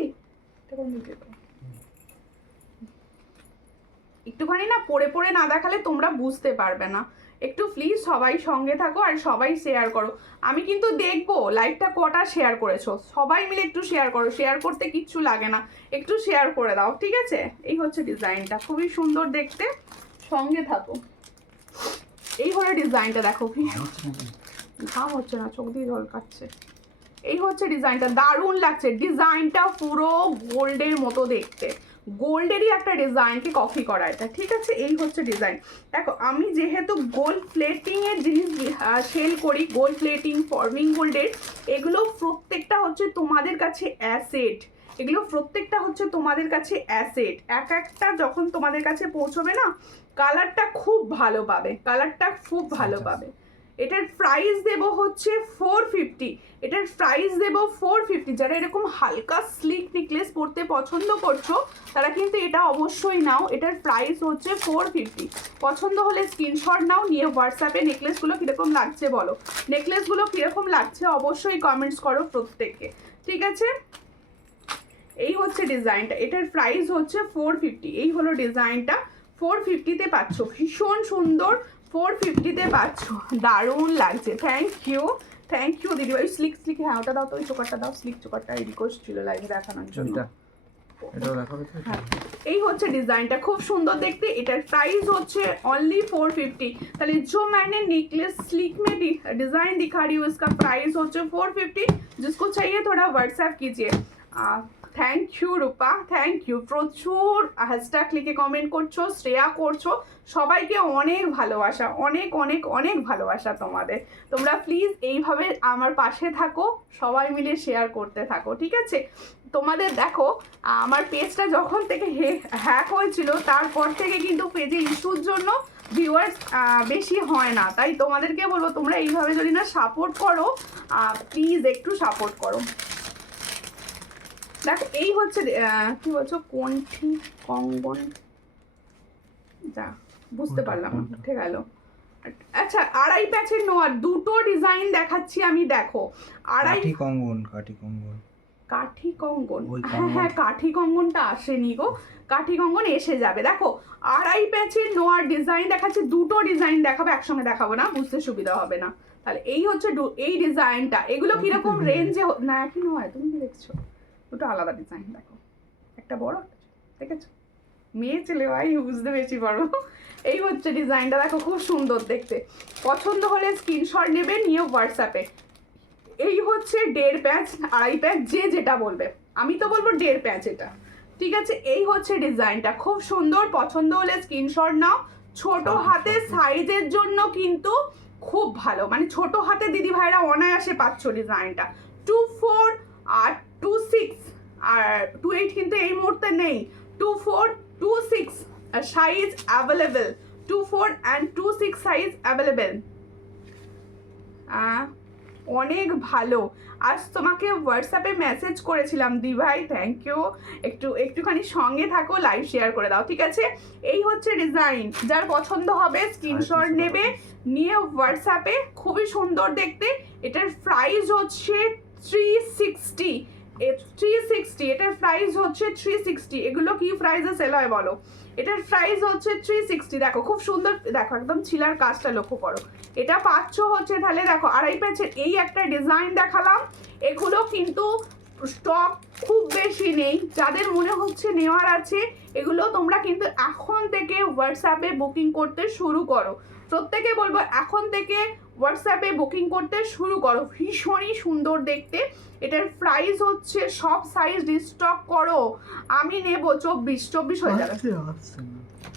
একটুখানি না পরে পরে না দেখালে তোমরা বুঝতে পারবে না। একটু প্লিজ সবাই সঙ্গে থাকো, আর সবাই শেয়ার করো। আমি কিন্তু দেখবো লাইভটা কটা শেয়ার করেছো, সবাই মিলে একটু শেয়ার করো, শেয়ার করতে কিচ্ছু লাগে না, একটু শেয়ার করে দাও, ঠিক আছে। এই হচ্ছে ডিজাইনটা, খুবই সুন্দর দেখতে, সঙ্গে থাকো। এই হলো ডিজাইনটা, দেখো ভীষণ ঘাম হচ্ছে না, চোখ দিয়ে জল কাটছে। এই হচ্ছে ডিজাইনটা, দারুণ লাগছে ডিজাইনটা, পুরো গোল্ডের মতো দেখতে, গোল্ডেরই একটা ডিজাইনকে কপি করা এটা, ঠিক আছে। এই হচ্ছে ডিজাইন। দেখো আমি যেহেতু গোল্ড প্লেটিং এর জিনিস সেল করি, গোল্ড প্লেটিং, ফর্মিং গোল্ডের, এগুলো প্রত্যেকটা হচ্ছে তোমাদের কাছে অ্যাসেট, এগুলো প্রত্যেকটা হচ্ছে তোমাদের কাছে অ্যাসেট। এক একটা যখন তোমাদের কাছে পৌঁছবে না, কালারটা খুব ভালো পাবে, কালারটা খুব ভালো পাবে। এটার প্রাইস দেব হচ্ছে 450, এটার প্রাইস দেব 450। যারা এরকম হালকা স্লিক নেকলেস পরতে পছন্দ করছো তারা কিন্তু এটা অবশ্যই নাও, এটার প্রাইস হচ্ছে 450। পছন্দ হলে স্ক্রিনশট নাও, নিয়ে হোয়াটসঅ্যাপে। নেকলেসগুলো কীরকম লাগছে বলো, নেকলেসগুলো কীরকম লাগছে অবশ্যই কমেন্টস করো প্রত্যেককে, ঠিক আছে। এই হচ্ছে ডিজাইনটা, এটার প্রাইস হচ্ছে 450। এই হলো ডিজাইনটা, 450-তে পাচ্ছ, ভীষণ সুন্দর, 450-তে পাচ্ছ, দারুণ লাগছে। থ্যাংক ইউ দিদিভাই। স্লিক হ্যাঁ ওটা দাও তো, ওই চোকারটা দাও, স্লিক চোকারটা রিকোয়েস্ট ছিল লাইভে দেখানোর জন্য। হ্যাঁ এই হচ্ছে ডিজাইনটা, খুব সুন্দর দেখতে। এটার প্রাইস হচ্ছে অনলি 450। তাহলে जो मैंने नेकलेस स्लीक में डिजाइन दिखा रही हूँ, इसका प्राइस होচ্ছে 450। जिसको चाहिए थोड़ा व्हाट्सएप कीजिए। Thank you Rupa, thank you. প্রচুর হ্যাশট্যাগ লিখে কমেন্ট করছো, শ্রেয়া করছো, সবাইকে অনেক ভালোবাসা, অনেক অনেক অনেক ভালোবাসা তোমাদের। তোমরা প্লিজ এইভাবে আমার পাশে থাকো, সবাই মিলে শেয়ার করতে থাকো, ঠিক আছে। তোমাদের দেখো আমার পেজটা যখন থেকে হ্যাক হয়েছিল তারপর থেকে কিন্তু পেজে ইস্যুর জন্য ভিউয়ার্স বেশি হয় না, তাই তোমাদেরকে বলবো তোমরা এইভাবে যদি না সাপোর্ট করো, প্লিজ একটু সাপোর্ট করো। দেখো এই হচ্ছে কি বলছো কোনটি কঙ্গন, যা বুঝতে পারলাম না, ঠিক গেল। আচ্ছা আড়াই প্যাচের নোয়ার দুটো ডিজাইন দেখাচ্ছি আমি, দেখো আড়াই কাঠি কঙ্গন কাঠি কঙ্গন, ওই হ্যাঁ হ্যাঁ কাঠি কঙ্গনটা আসেনি গো, কাঠি কঙ্গন এসে যাবে। দেখো আড়াই প্যাচের নোয়ার ডিজাইন দেখাচ্ছি, দুটো ডিজাইন দেখাবো, একসঙ্গে দেখাবো না, বুঝতে সুবিধা হবে না। তাহলে এই হচ্ছে এই ডিজাইনটা, এগুলো কিরকম রেঞ্জে না একই নয়, তুমি কি দেখছো, দুটো আলাদা ডিজাইন, দেখো একটা বড় একটা ছোট, দেখেছো, মেয়ে ছেলে ভাই বুঝতে বেশি পারো। এই হচ্ছে ডিজাইনটা, দেখো খুব সুন্দর দেখতে, পছন্দ হলে স্ক্রিনশট নেবে, নিয়ে হোয়াটসঅ্যাপে। এই হচ্ছে 1.5 প্যাচ, আড়াই প্যাচ, যে যেটা বলবে, আমি তো বলবো 1.5 প্যাচ এটা, ঠিক আছে। এই হচ্ছে ডিজাইনটা, খুব সুন্দর, পছন্দ হলে স্ক্রিনশট নাও। ছোট হাতে সাইজের জন্য কিন্তু খুব ভালো, মানে ছোট হাতে দিদি ভাইরা অনায়াসে পাচ্ছ ডিজাইনটা। 2.4 আর 2.6 আর 2.8 কিন্তু এই মুহূর্তে নেই, 2.4 2.6 size available, 2.4 and 2.6 size available. অনেক ভালো। আজ তোমাকে হোয়াটসঅ্যাপে মেসেজ করেছিলাম দি ভাই, থ্যাংক ইউ। একটুখানি সঙ্গে থাকো, লাইভ শেয়ার করে দাও, ঠিক আছে। এই হচ্ছে ডিজাইন, যার পছন্দ হবে স্ক্রিনশট নেবে, নিয়ে হোয়াটসঅ্যাপে। খুবই সুন্দর দেখতে, এটার প্রাইস হচ্ছে 360, 360, এটার প্রাইস হচ্ছে 360। এগুলো কি প্রাইসে সেল হয় বলো? এটার প্রাইস হচ্ছে 360। দেখো খুব সুন্দর, দেখো একদম ছিলার কাজটা লক্ষ্য করো। এটা পাচ্ছ হচ্ছে, তাহলে দেখো আড়াই প্যাচের এই একটা ডিজাইন দেখালাম, এগুলো কিন্তু স্টক খুব বেশি নেই, যাদের মনে হচ্ছে নেওয়ার আছে এগুলো তোমরা কিন্তু এখন থেকে হোয়াটসঅ্যাপে বুকিং করতে শুরু করো। প্রত্যেকে বলবো এখন থেকে হোয়াটসঅ্যাপে বুকিং করতে শুরু করো, ভীষণই সুন্দর দেখতে। এটার প্রাইস হচ্ছে, সব সাইজ রিস্টক করো, আমি নেব 24 হয়ে যাবে,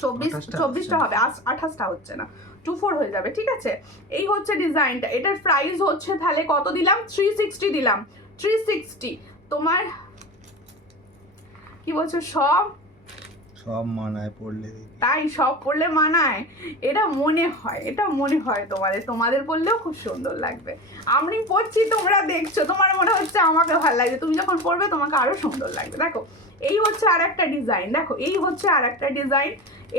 24টা হবে, 28টা হচ্ছে না, 2.4 হয়ে যাবে, ঠিক আছে। এই হচ্ছে ডিজাইনটা, এটার প্রাইস হচ্ছে তাহলে কত দিলাম, 360 দিলাম, 360। তোমার কি বলছো, সব মানায় পড়লে, তাই সব পড়লে মানায়, এটা মনে হয়, এটা মনে হয় তোমাদের পড়লেও খুব সুন্দর লাগবে। আমি পড়ছি, তোমরা দেখছো, তোমার মনে হচ্ছে আমাকে ভালো লাগবে, তুমি যখন পড়বে তোমাকে আরো সুন্দর লাগবে। দেখো এই হচ্ছে আর একটা ডিজাইন, দেখো এই হচ্ছে আর একটা ডিজাইন,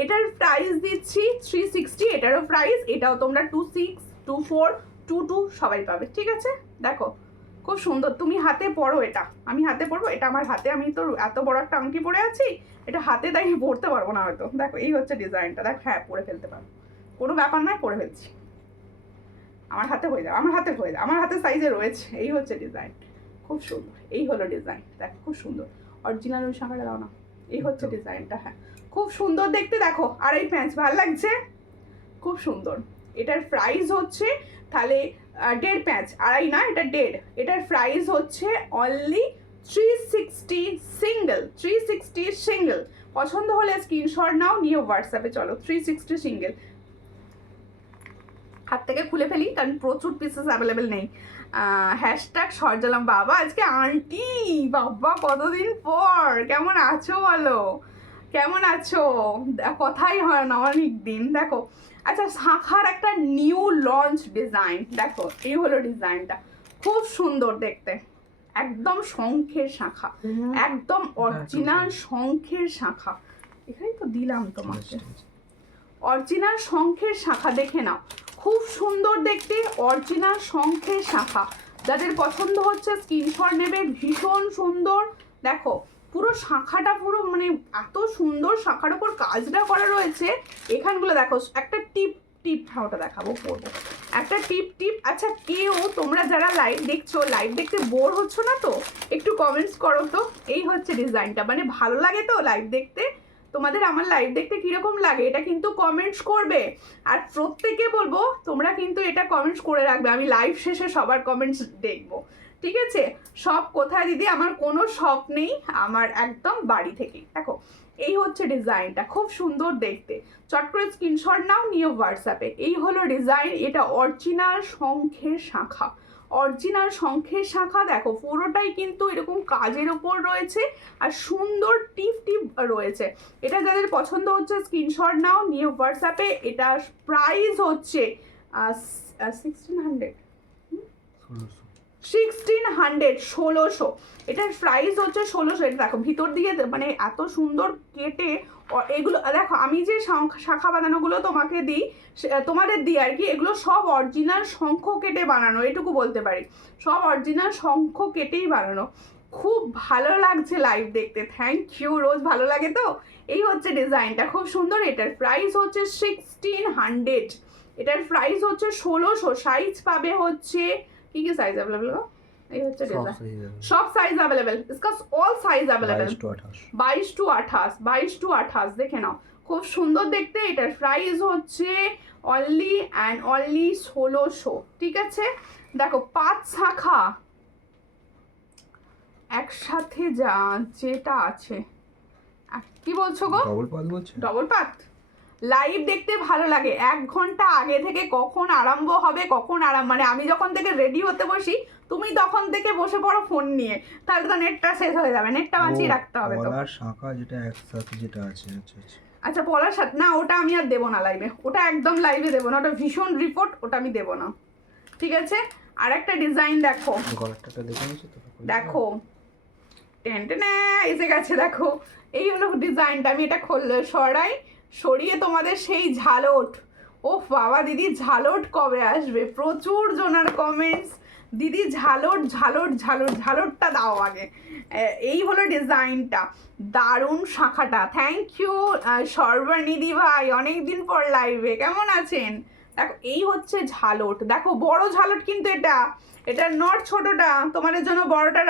এটার প্রাইস দিচ্ছি 360, এটারও প্রাইস, এটাও তোমরা 2.6 2.4 2.2 সবাই পাবে, ঠিক আছে। দেখো খুব সুন্দর, তুমি হাতে পরো, এটা আমি হাতে পরবো, এটা আমার হাতে, আমি তো এত বড় একটা আংটি পরে আছি, এটা হাতে তাই পরতে পারবো না হয়তো। দেখো এই হচ্ছে ডিজাইনটা, দেখো হ্যাঁ পরে ফেলতে পারবো, কোনো ব্যাপার নয়, পরে ফেলছি, আমার হাতে হয়ে যাবে, আমার হাতে সাইজে রয়েছে। এই হচ্ছে ডিজাইন, খুব সুন্দর, এই হলো ডিজাইন, দেখো খুব সুন্দর, অরিজিনাল ওই শাখাটা দাও না। এই হচ্ছে ডিজাইনটা, হ্যাঁ খুব সুন্দর দেখতে, দেখো আড়াই প্যাঁচ, ভালো লাগছে, খুব সুন্দর। এটার প্রাইস হচ্ছে তাহলে 1.5 প্যাঁচ, আড়াই না, এটা 1.5, এটার প্রাইস হচ্ছে অনলি 360 সিঙ্গেল, 360 সিঙ্গেল। পছন্দ হলে স্ক্রিনশট নাও, নিয়ে হোয়াটসঅ্যাপে চলো। 360 সিঙ্গেল, হাত থেকে খুলে ফেলি কারণ প্রচুর পিসেস অ্যাভেলেবেল নেই। হ্যাশট্যাগ সরজালাম, বাবা আজকে আন্টি, বাবা কতদিন পর, কেমন আছো বলো, কেমন আছো, কথাই হয় না অনেক দিন। দেখো আচ্ছা, শাখার একটা নিউ লঞ্চ ডিজাইন, দেখো এই হলো ডিজাইনটা, খুব সুন্দর দেখতে, একদম শঙ্খের শাখা, একদম অরিজিনাল শঙ্খের শাখা, এখানেই তো দিলাম তোমাকে, অরিজিনাল শঙ্খের শাখা, দেখে নাও খুব সুন্দর দেখতে, অরিজিনাল শঙ্খের শাখা। যাদের পছন্দ হচ্ছে স্ক্রিনশট নেবে, ভীষণ সুন্দর। দেখো পুরো শাখাটা পুরো মানে এত সুন্দর, শাখার উপর কাজটা করা রয়েছে, এখানগুলো দেখো একটা টিপ, ওটা দেখাবো, পরবো একটা টিপ। আচ্ছা কেউ তোমরা যারা লাইভ দেখছো, লাইভ দেখতে বোর হচ্ছ না তো, একটু কমেন্টস করো তো। এই হচ্ছে ডিজাইনটা, মানে ভালো লাগে তো লাইভ দেখতে তোমাদের, আমার লাইভ দেখতে কিরকম লাগে এটা কিন্তু কমেন্টস করবে। আর প্রত্যেকে বলবো তোমরা কিন্তু এটা কমেন্টস করে রাখবে, আমি লাইভ শেষে সবার কমেন্টস দেখবো, ঠিক আছে। সব কোথায় দিদি, আমার কোনো শপ নেই, আমার একদম বাড়ি থেকে। দেখো এই হচ্ছে ডিজাইনটা, খুব সুন্দর দেখতে, চট করে স্ক্রিনশট নাও, নিয়ে হোয়াটসঅ্যাপে। এই হলো ডিজাইন, এটা অরিজিনাল শঙ্খের শাখা, অরিজিনাল শঙ্খের শাখা। দেখো পুরোটাই কিন্তু এরকম কাজের ওপর রয়েছে, আর সুন্দর টিপ রয়েছে। এটা যাদের পছন্দ হচ্ছে স্ক্রিনশট নাও, নিয়ে হোয়াটসঅ্যাপে। এটা প্রাইস হচ্ছে 1600, 1600 1600 এটার প্রাইস হচ্ছে 1600। এটা দেখো ভিতর দিয়ে মানে এত সুন্দর কেটে এগুলো দেখো, আমি যে শাখা বানানোগুলো তোমাকে দিই তোমাদের দিই আর কি, এগুলো সব অরিজিনাল শঙ্খ কেটে বানানো, এটুকু বলতে পারি, সব অরিজিনাল শঙ্খ কেটেই বানানো। খুব ভালো লাগছে লাইভ দেখতে, থ্যাংক ইউ রোজ, ভালো লাগে তো। এই হচ্ছে ডিজাইনটা, খুব সুন্দর। এটার প্রাইস হচ্ছে 1600, এটার প্রাইস হচ্ছে 1600। সাইজ পাবে হচ্ছে কি কি সাইজ অ্যাভেলেবল? এই হচ্ছে ডিজাইন, সব সাইজ অ্যাভেলেবল, इसका অল সাইজ অ্যাভেলেবল, 22 to 28 দেখে নাও, খুব সুন্দর দেখতে। এটার প্রাইস হচ্ছে অনলি অ্যান্ড অনলি 1600, ঠিক আছে। দেখো 5 শাখা একসাথে যা যেটা আছে, কি বলছো গো? ডবল পাত বলছো? ডবল পাত লাইভ দেখতে ভালো লাগে, 1 ঘন্টা আগে থেকে কখন আরম্ভ হবে, কখন মানে আমি যখন থেকে রেডি হতে বসি তুমি তখন থেকে বসে পড়ো ফোন নিয়ে, তাহলে তো নেটটা শেষ হয়ে যাবে, নেটটা বাঁচিয়ে রাখতে হবে। তো পলার শাখা যেটা একসাথে যেটা আছে, আচ্ছা আচ্ছা আচ্ছা, পলার সাথে না, ওটা আমি আর দেবো না লাইভে, ওটা একদম লাইভে দেবো না, ওটা ভীষণ রিপোর্ট, ওটা আমি দেবো না, ঠিক আছে। আর একটা ডিজাইন দেখো, গলাটা দেখে নিয়েছো তো? দেখো টেনটেনে এসে গেছে, দেখো এই হলো ডিজাইনটা। আমি এটা সরিয়ে তোমাদের সেই ঝালট, ও বাবা দিদি ঝালট কবে আসবে? প্রচুর জনার কমেন্টস, দিদি ঝালট ঝালট ঝালট, ঝালটটা দাও আগে। এই হলো ডিজাইনটা, দারুণ শাখাটা, থ্যাংক ইউ সর্বানিধি ভাই, অনেকদিন পর লাইভে, কেমন আছেন? দেখো এই হচ্ছে ঝালট, দেখো বড় ঝালট কিন্তু এটা নট ছোটটা, তোমাদের জন্য বড়টা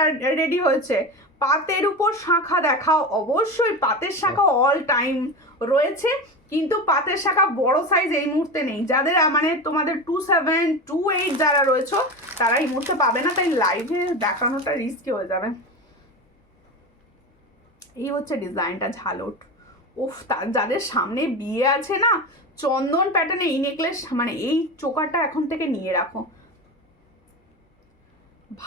রেডি হয়েছে। পাতের উপর শাখা দেখাও, অবশ্যই পাতের শাখা অল টাইম রয়েছে, কিন্তু পাতের শাখা বড় সাইজ এই মুহূর্তে নেই, যাদের মানে তোমাদের 27, 28 যারা রয়েছে তারা এই মুহূর্তে পাবে না, তাই লাইভে দেখানোটা রিস্কি হয়ে যাবে। এই হচ্ছে ডিজাইনটা ঝালট, উফ, যাদের সামনে বিয়ে আছে না, চন্দন প্যাটার্নে এই নেকলেস মানে এই চোকারটা এখন থেকে নিয়ে রাখো,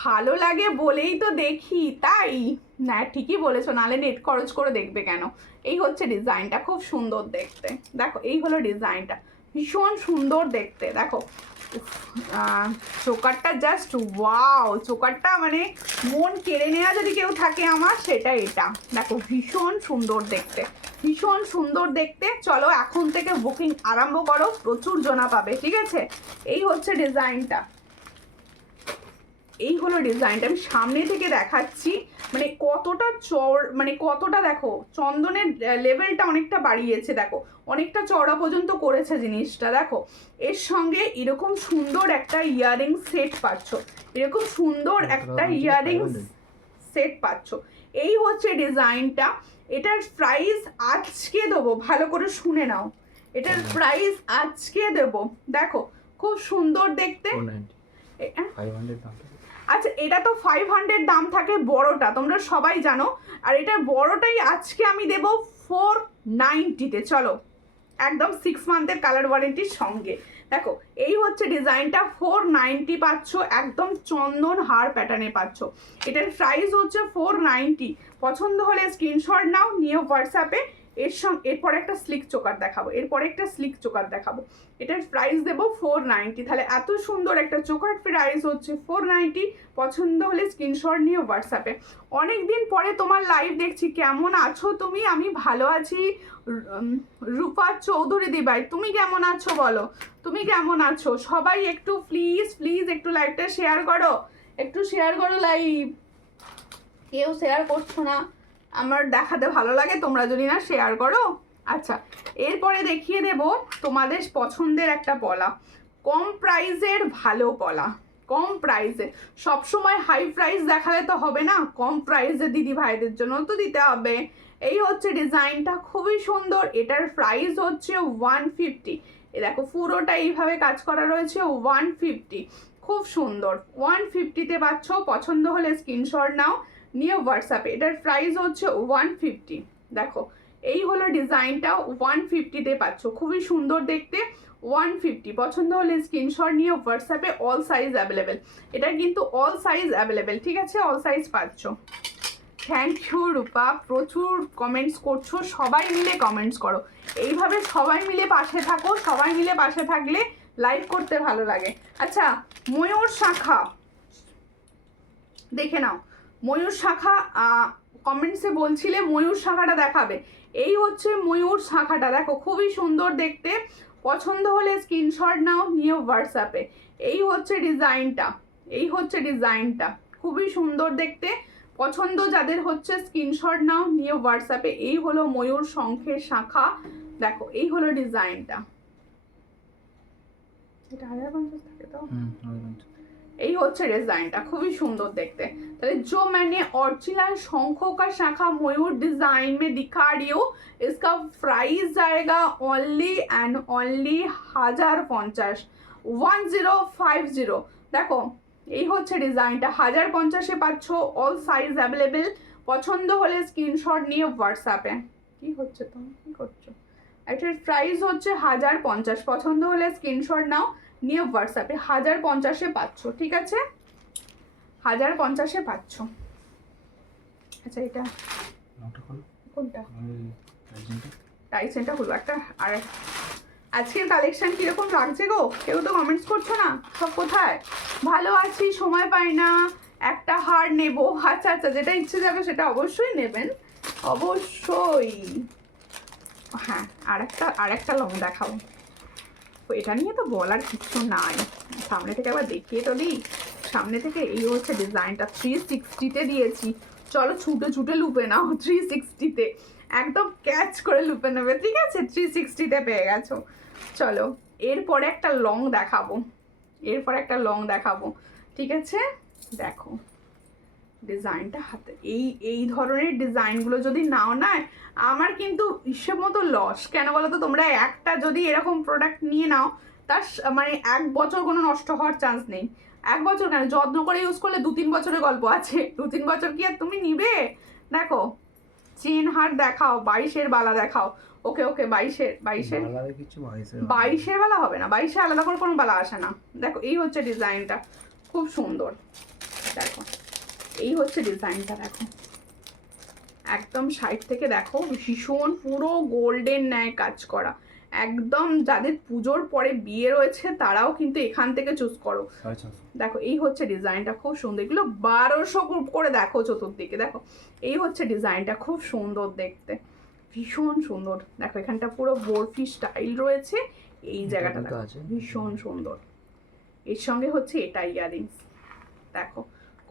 ভালো লাগে বলেই তো দেখি, তাই না? ঠিকই বলেছো, নাহলে নেট খরচ করে দেখবে কেন? এই হচ্ছে ডিজাইনটা, খুব সুন্দর দেখতে, দেখো এই হলো ডিজাইনটা, ভীষণ সুন্দর দেখতে। দেখো চোকারটা জাস্ট ওয়াও, চোকারটা মানে মন কেড়ে নেওয়া যদি কেউ থাকে আমার, সেটা এটা। দেখো ভীষণ সুন্দর দেখতে, ভীষণ সুন্দর দেখতে। চলো এখন থেকে বুকিং আরম্ভ করো, প্রচুর জনা পাবে, ঠিক আছে। এই হচ্ছে ডিজাইনটা, এই হলো ডিজাইনটা, আমি সামনে থেকে দেখাচ্ছি, মানে কতটা মানে কতটা দেখো চন্দনের লেভেলটা অনেকটা বাড়িয়েছে, দেখো অনেকটা চওড়া পর্যন্ত করেছে জিনিসটা। দেখো এর সঙ্গে এরকম সুন্দর একটা ইয়ারিং সেট পাচ্ছ, এরকম সুন্দর একটা ইয়ারিং সেট পাচ্ছ। এই হচ্ছে ডিজাইনটা, এটার প্রাইস আজকে দেবো, ভালো করে শুনে নাও, এটার প্রাইস আজকে দেবো। দেখো খুব সুন্দর দেখতে, 500 দাম। আচ্ছা এটা তো 500 দাম থাকে বড়টা, তোমরা সবাই জানো, আর এটা বড়টাই আজকে আমি দেব 490-তে। চলো একদম 6 মান্থের কালার ওয়ারেন্টির সঙ্গে। দেখো এই হচ্ছে ডিজাইনটা, 490 পাচ্ছ, একদম চন্দন হার প্যাটার্নে পাচ্ছ। এটার প্রাইস হচ্ছে 490। পছন্দ হলে স্ক্রিনশট নাও, নিয়ে হোয়াটসঅ্যাপে। এরপরে একটা স্লিক চোকার দেখাবো, এটার প্রাইস দেবো 490। তাহলে এত সুন্দর একটা চোকার প্রাইস হচ্ছে 490। পছন্দ হলে স্ক্রিনশট নিয়ে হোয়াটসঅ্যাপে। অনেকদিন পরে তোমার লাইভ দেখছি, কেমন আছো তুমি? আমি ভালো আছি। রূপা চৌধুরী দিবাই, তুমি কেমন আছো বলো, তুমি কেমন আছো? সবাই একটু প্লিজ একটু লাইভটা শেয়ার করো, লাইভ। কেউ শেয়ার করছো না, আমার দেখাতে ভালো লাগে, তোমরা যদি না শেয়ার করো। আচ্ছা এরপরে দেখিয়ে দেব তোমাদের পছন্দের একটা পলা, কম প্রাইসের ভালো পলা, কম প্রাইসে। সবসময় হাই প্রাইস দেখালে তো হবে না, কম প্রাইসে দিদি ভাইদের জন্য তো দিতে হবে। এই হচ্ছে ডিজাইনটা, খুবই সুন্দর। এটার প্রাইস হচ্ছে 150। এ দেখো পুরোটা এইভাবে কাজ করা রয়েছে, 150, খুব সুন্দর। 150-তে পাচ্ছ, পছন্দ হলে স্ক্রিনশট নাও, নিয়ে হোয়াটসঅ্যাপে। এটার প্রাইস হচ্ছে 150। দেখো এই হলো ডিজাইনটা, 150-তে পাচ্ছ, খুবই সুন্দর দেখতে, 150। পছন্দ হলে স্ক্রিনশট নিয়ে হোয়াটসঅ্যাপে, অল সাইজ অ্যাভেলেবেল। এটা কিন্তু অল সাইজ অ্যাভেলেবেল, ঠিক আছে, অল সাইজ পাচ্ছ। থ্যাংক ইউ রূপা, প্রচুর কমেন্টস করছো, সবাই মিলে কমেন্টস করো, এইভাবে সবাই মিলে পাশে থাকো, সবাই মিলে পাশে থাকলে লাইভ করতে ভালো লাগে। আচ্ছা ময়ূর শাখা, দেখে নাও ময়ূর শাখা, কমেন্টসে বলছিলে ময়ূর শাখাটা দেখাবে, এই হচ্ছে ময়ূর শাখাটা, দেখো খুবই সুন্দর দেখতে। পছন্দ হলে স্ক্রিনশট নাও, নিয়ে হোয়াটসঅ্যাপে। এই হচ্ছে ডিজাইনটা, এই হচ্ছে ডিজাইনটা, খুবই সুন্দর দেখতে। পছন্দ যাদের হচ্ছে স্ক্রিনশট নাও, নিয়ে হোয়াটসঅ্যাপে। এই হলো ময়ূর শঙ্খের শাখা, দেখো এই হলো ডিজাইনটা। এটা 1050 থাকে তো। এই হচ্ছে ডিजाइनটা, খুবই সুন্দর দেখতে। তাহলে जो मैंने ओरिजिनल शंखों का शाखा मयूर डिजाइन में दिखा रही हूँ, इसका प्राइस जाएगा ओनली एंड ओनली 1050, 1050। দেখো এই হচ্ছে ডিজাইনটা, 1050-এ পাচ্ছ, অল সাইজ অ্যাভেলেবেল। পছন্দ হলে স্ক্রিনশট নিয়ে হোয়াটসঅ্যাপে। কি হচ্ছে তুমি কি করছো? এটার প্রাইস হচ্ছে 1050, পছন্দ হলে স্ক্রিনশট নাও, নিয়ে হোয়াটসঅ্যাপে। 1050-এ পাচ্ছ, ঠিক আছে, 1050-এ পাচ্ছ। আচ্ছা এটা কোনটা? টাইসেনটা হলো একটা। আর আজকের কালেকশন কিরকম লাগছে গো? কেউ তো কমেন্টস করছো না, সব কোথায়? ভালো আছি, সময় পাই না, একটা হার নেবো। আচ্ছা আচ্ছা, যেটা ইচ্ছে যাবে সেটা অবশ্যই নেবেন, অবশ্যই। হ্যাঁ, আর একটা লং দেখাবো, এটা নিয়ে তো বলার কিছু নাই। সামনে থেকে আবার দেখিয়ে তো দিই, সামনে থেকে। এই হচ্ছে ডিজাইনটা, 360-তে দিয়েছি। চলো ছুটে ছুটে লুপে নাও 360-তে, একদম ক্যাচ করে লুপে নেবে, ঠিক আছে? 360-তে পেয়ে গেছো। চলো এরপরে একটা লং দেখাবো, এরপরে একটা লং দেখাবো, ঠিক আছে? দেখো ডিজাইনটা হাতে, এই ধরনের ডিজাইনগুলো যদি নাও না, আমার কিন্তু হিসেব মতো লস। কেন বলো তো? তোমরা একটা যদি এরকম প্রোডাক্ট নিয়ে নাও, তার মানে 1 বছর কোনো নষ্ট হওয়ার চান্স নেই। 1 বছর কেন, যত্ন করে ইউজ করলে 2-3 বছরের গল্প আছে। 2-3 বছর কি আর তুমি নিবে? দেখো চেন হার দেখাও, 22-এর বালা দেখাও। ওকে ওকে, 22-এর বালা হবে না, 22-এ আলাদা করে কোনো বালা আসে না। দেখো এই হচ্ছে ডিজাইনটা, খুব সুন্দর। দেখো এই হচ্ছে ডিজাইনটা, দেখো একদম সাইড থেকে দেখো, ভীষণ পুরো গোল্ডেন ন্যায় কাজ করা। একদম যাদের পুজোর পরে বিয়ে রয়েছে তারাও কিন্তু এখান থেকে চুজ করো। দেখো এই হচ্ছে ডিজাইনটা, খুব সুন্দর। এগুলো 1200 করে দেখো চতুর্দিকে। দেখো এই হচ্ছে ডিজাইনটা, খুব সুন্দর দেখতে, ভীষণ সুন্দর। দেখো এখানটা পুরো বরফি স্টাইল রয়েছে, এই জায়গাটা দেখো ভীষণ সুন্দর। এর সঙ্গে হচ্ছে এটা ইয়ারিংস, দেখো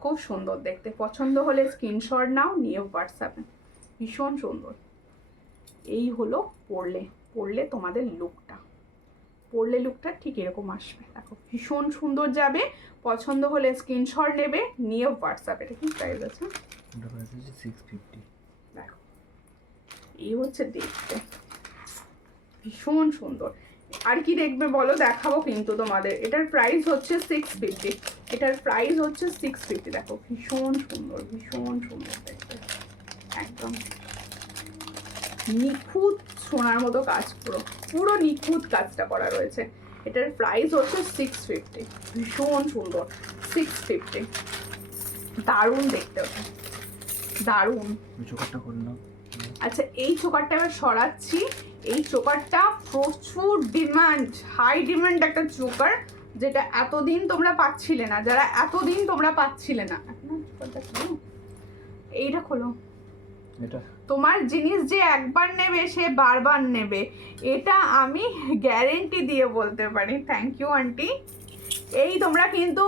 খুব সুন্দর দেখতে। পছন্দ হলে স্ক্রিনশট নাও, নিয়ে হোয়াটসঅ্যাপে। ভীষণ সুন্দর। এই হলো পরলে তোমাদের লুকটা ঠিক এরকম আসবে। দেখো ভীষণ সুন্দর যাবে। পছন্দ হলে স্ক্রিনশট নেবে, নিয়ে হোয়াটসঅ্যাপে। এটা কি প্রাইস আছে? 650। দেখো এই হচ্ছে দেখতে, ভীষণ সুন্দর। আর কি দেখবে বলো? দেখাবো কিন্তু তোমাদের। এটার প্রাইস হচ্ছে 650, এটার প্রাইস হচ্ছে 650। দেখো ভীষণ সুন্দর, ভীষণ সুন্দর দেখতে, একদম নিখুঁত সোনার মতো কাজ, পুরো নিখুঁত কাজটা করা রয়েছে। এটার প্রাইস হচ্ছে 650, ভীষণ সুন্দর। 650, দারুণ দেখতে, ওটা দারুণ। আচ্ছা এই চোকারটা এবার সরাচ্ছি। এই চোকারটা প্রচুর ডিমান্ড, হাই ডিমান্ড একটা চোকার, যেটা এতদিন তোমরা পাচ্ছিলে না, যারা এতদিন তোমরা পাচ্ছিলে না। এইটা খোলো, এটা তোমার জিনিস যে একবার নেবে সে বারবার নেবে, এটা আমি গ্যারেন্টি দিয়ে বলতে পারি। Thank you aunty. এই তোমরা কিন্তু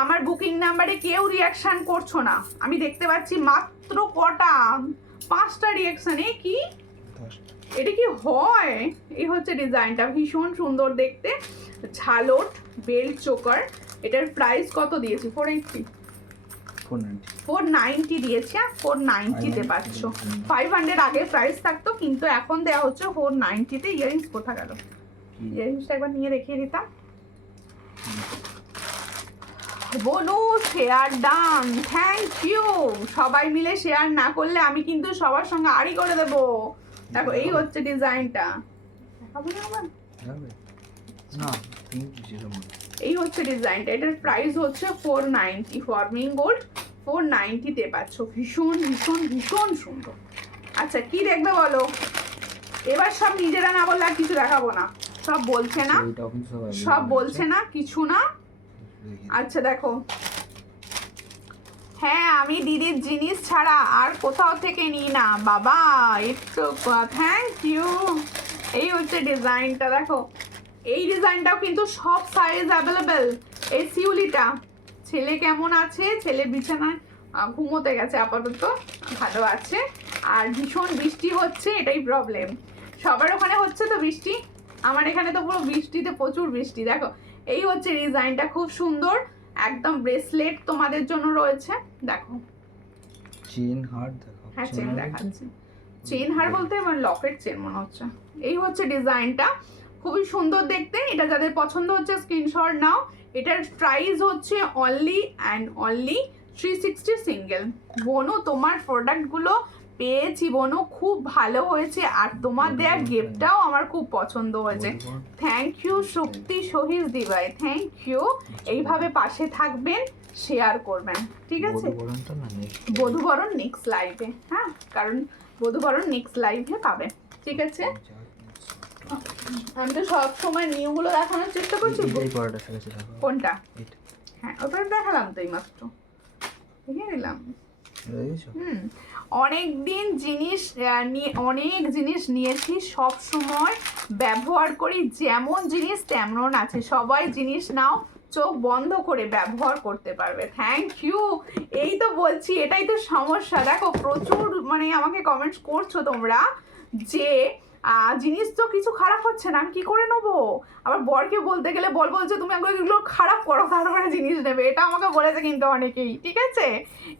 আমার বুকিং নাম্বারে কেউ রিয়াকশন করছো না, আমি দেখতে পাচ্ছি মাত্র কটা, 5টা রিয়াকশন। এ কি, এটা কি হয়? এই হচ্ছে ডিজাইনটা, ভীষণ সুন্দর দেখতে। ঝালট বেল্ট চোকার। এটার প্রাইস কত দিয়েছি? 490 দিয়েছি। 490-তে পাচ্ছ। 500 আগে প্রাইস থাকতো, কিন্তু এখন দেওয়া হচ্ছে 490-তে। ইয়ারিংস কোথা গেল? ইয়ারিংসটা একবার নিয়ে দেখিয়ে দিতাম। বনু শেয়ার ডান, থ্যাংক ইউ। সবাই মিলে শেয়ার না করলে আমি কিন্তু সবার সঙ্গে আড়ি করে দেবো। দেখো এই হচ্ছে ডিজাইনটা, এই হচ্ছে ডিজাইনটা। এটার প্রাইস হচ্ছে 490, ফর্মিং গোল্ড 490-তে পাচ্ছ। ভীষণ ভীষণ ভীষণ সুন্দর। আচ্ছা কি দেখবে বলো? এবার সব নিজেরা না বললে আর কিছু দেখাবো না। সব বলছে না, সব বলছে না, কিছু না। আচ্ছা দেখো হ্যাঁ আমি দিদির জিনিস ছাড়া আর কোথাও থেকে নিই না বাবা, একটু থ্যাংক ইউ। এই হচ্ছে ডিজাইনটা, দেখো এই ডিজাইনটাও কিন্তু সব সাইজ অ্যাভেলেবেল। এই শিউলিটা, ছেলে কেমন আছে? ছেলে বিছানায় ঘুমোতে গেছে আপাতত, ভালো আছে। আর ভীষণ বৃষ্টি হচ্ছে, এটাই প্রবলেম। সবার ওখানে হচ্ছে তো বৃষ্টি, আমার এখানে তো পুরো বৃষ্টিতে প্রচুর বৃষ্টি। দেখো এই হচ্ছে ডিজাইনটা, খুব সুন্দর একদম ব্রেসলেট তোমাদের জন্য রয়েছে। দেখো চেন হার দেখো। হ্যাঁ চেন দেখাচ্ছি, চেন হার বলতে আমার লকেট চেন মনে হচ্ছে। এই হচ্ছে ডিজাইনটা, খুবই সুন্দর দেখতে। এটা যাদের পছন্দ হচ্ছে স্ক্রিনশট নাও। এটার প্রাইস হচ্ছে অনলি অ্যান্ড অনলি 360 সিঙ্গেল। বোনু তোমার প্রোডাক্টগুলো পেয়েছি বোনু, খুব ভালো হয়েছে, আর তোমার দেয়া গিফটটাও আমার খুব পছন্দ হয়েছে। থ্যাংক ইউ শক্তি সহিস দিবাই, থ্যাংক ইউ। এইভাবে পাশে থাকবেন, শেয়ার করবেন, ঠিক আছে? বধুবরণ নেক্সট লাইভে, হ্যাঁ কারণ বধুবরণ নেক্সট লাইভে পাবে, ঠিক আছে? আমি তো সব সময় নিউগুলো দেখানোর চেষ্টা করছি। কোনটা? হ্যাঁ ওটা দেখালাম তো এইমাত্র, দেখে নিলাম। অনেক দিন জিনিস অনেক জিনিস নিয়েছি, সব সময় ব্যবহার করি, যেমন জিনিস তেমন আছে। সবাই জিনিস নাও, চোখ বন্ধ করে ব্যবহার করতে পারবে। Thank you. এই তো বলছি, এটাই তো সমস্যা। দেখো প্রচুর মানে আমাকে কমেন্টস করছো তোমরা যে জিনিস তো কিছু খারাপ হচ্ছে না, আমি কি করে নেবো? আবার বরকে বলতে গেলে বলবো যে তুমি এগুলো খারাপ করো তারপরে জিনিস নেবে, এটা আমাকে বলেছে কিন্তু অনেকেই, ঠিক আছে?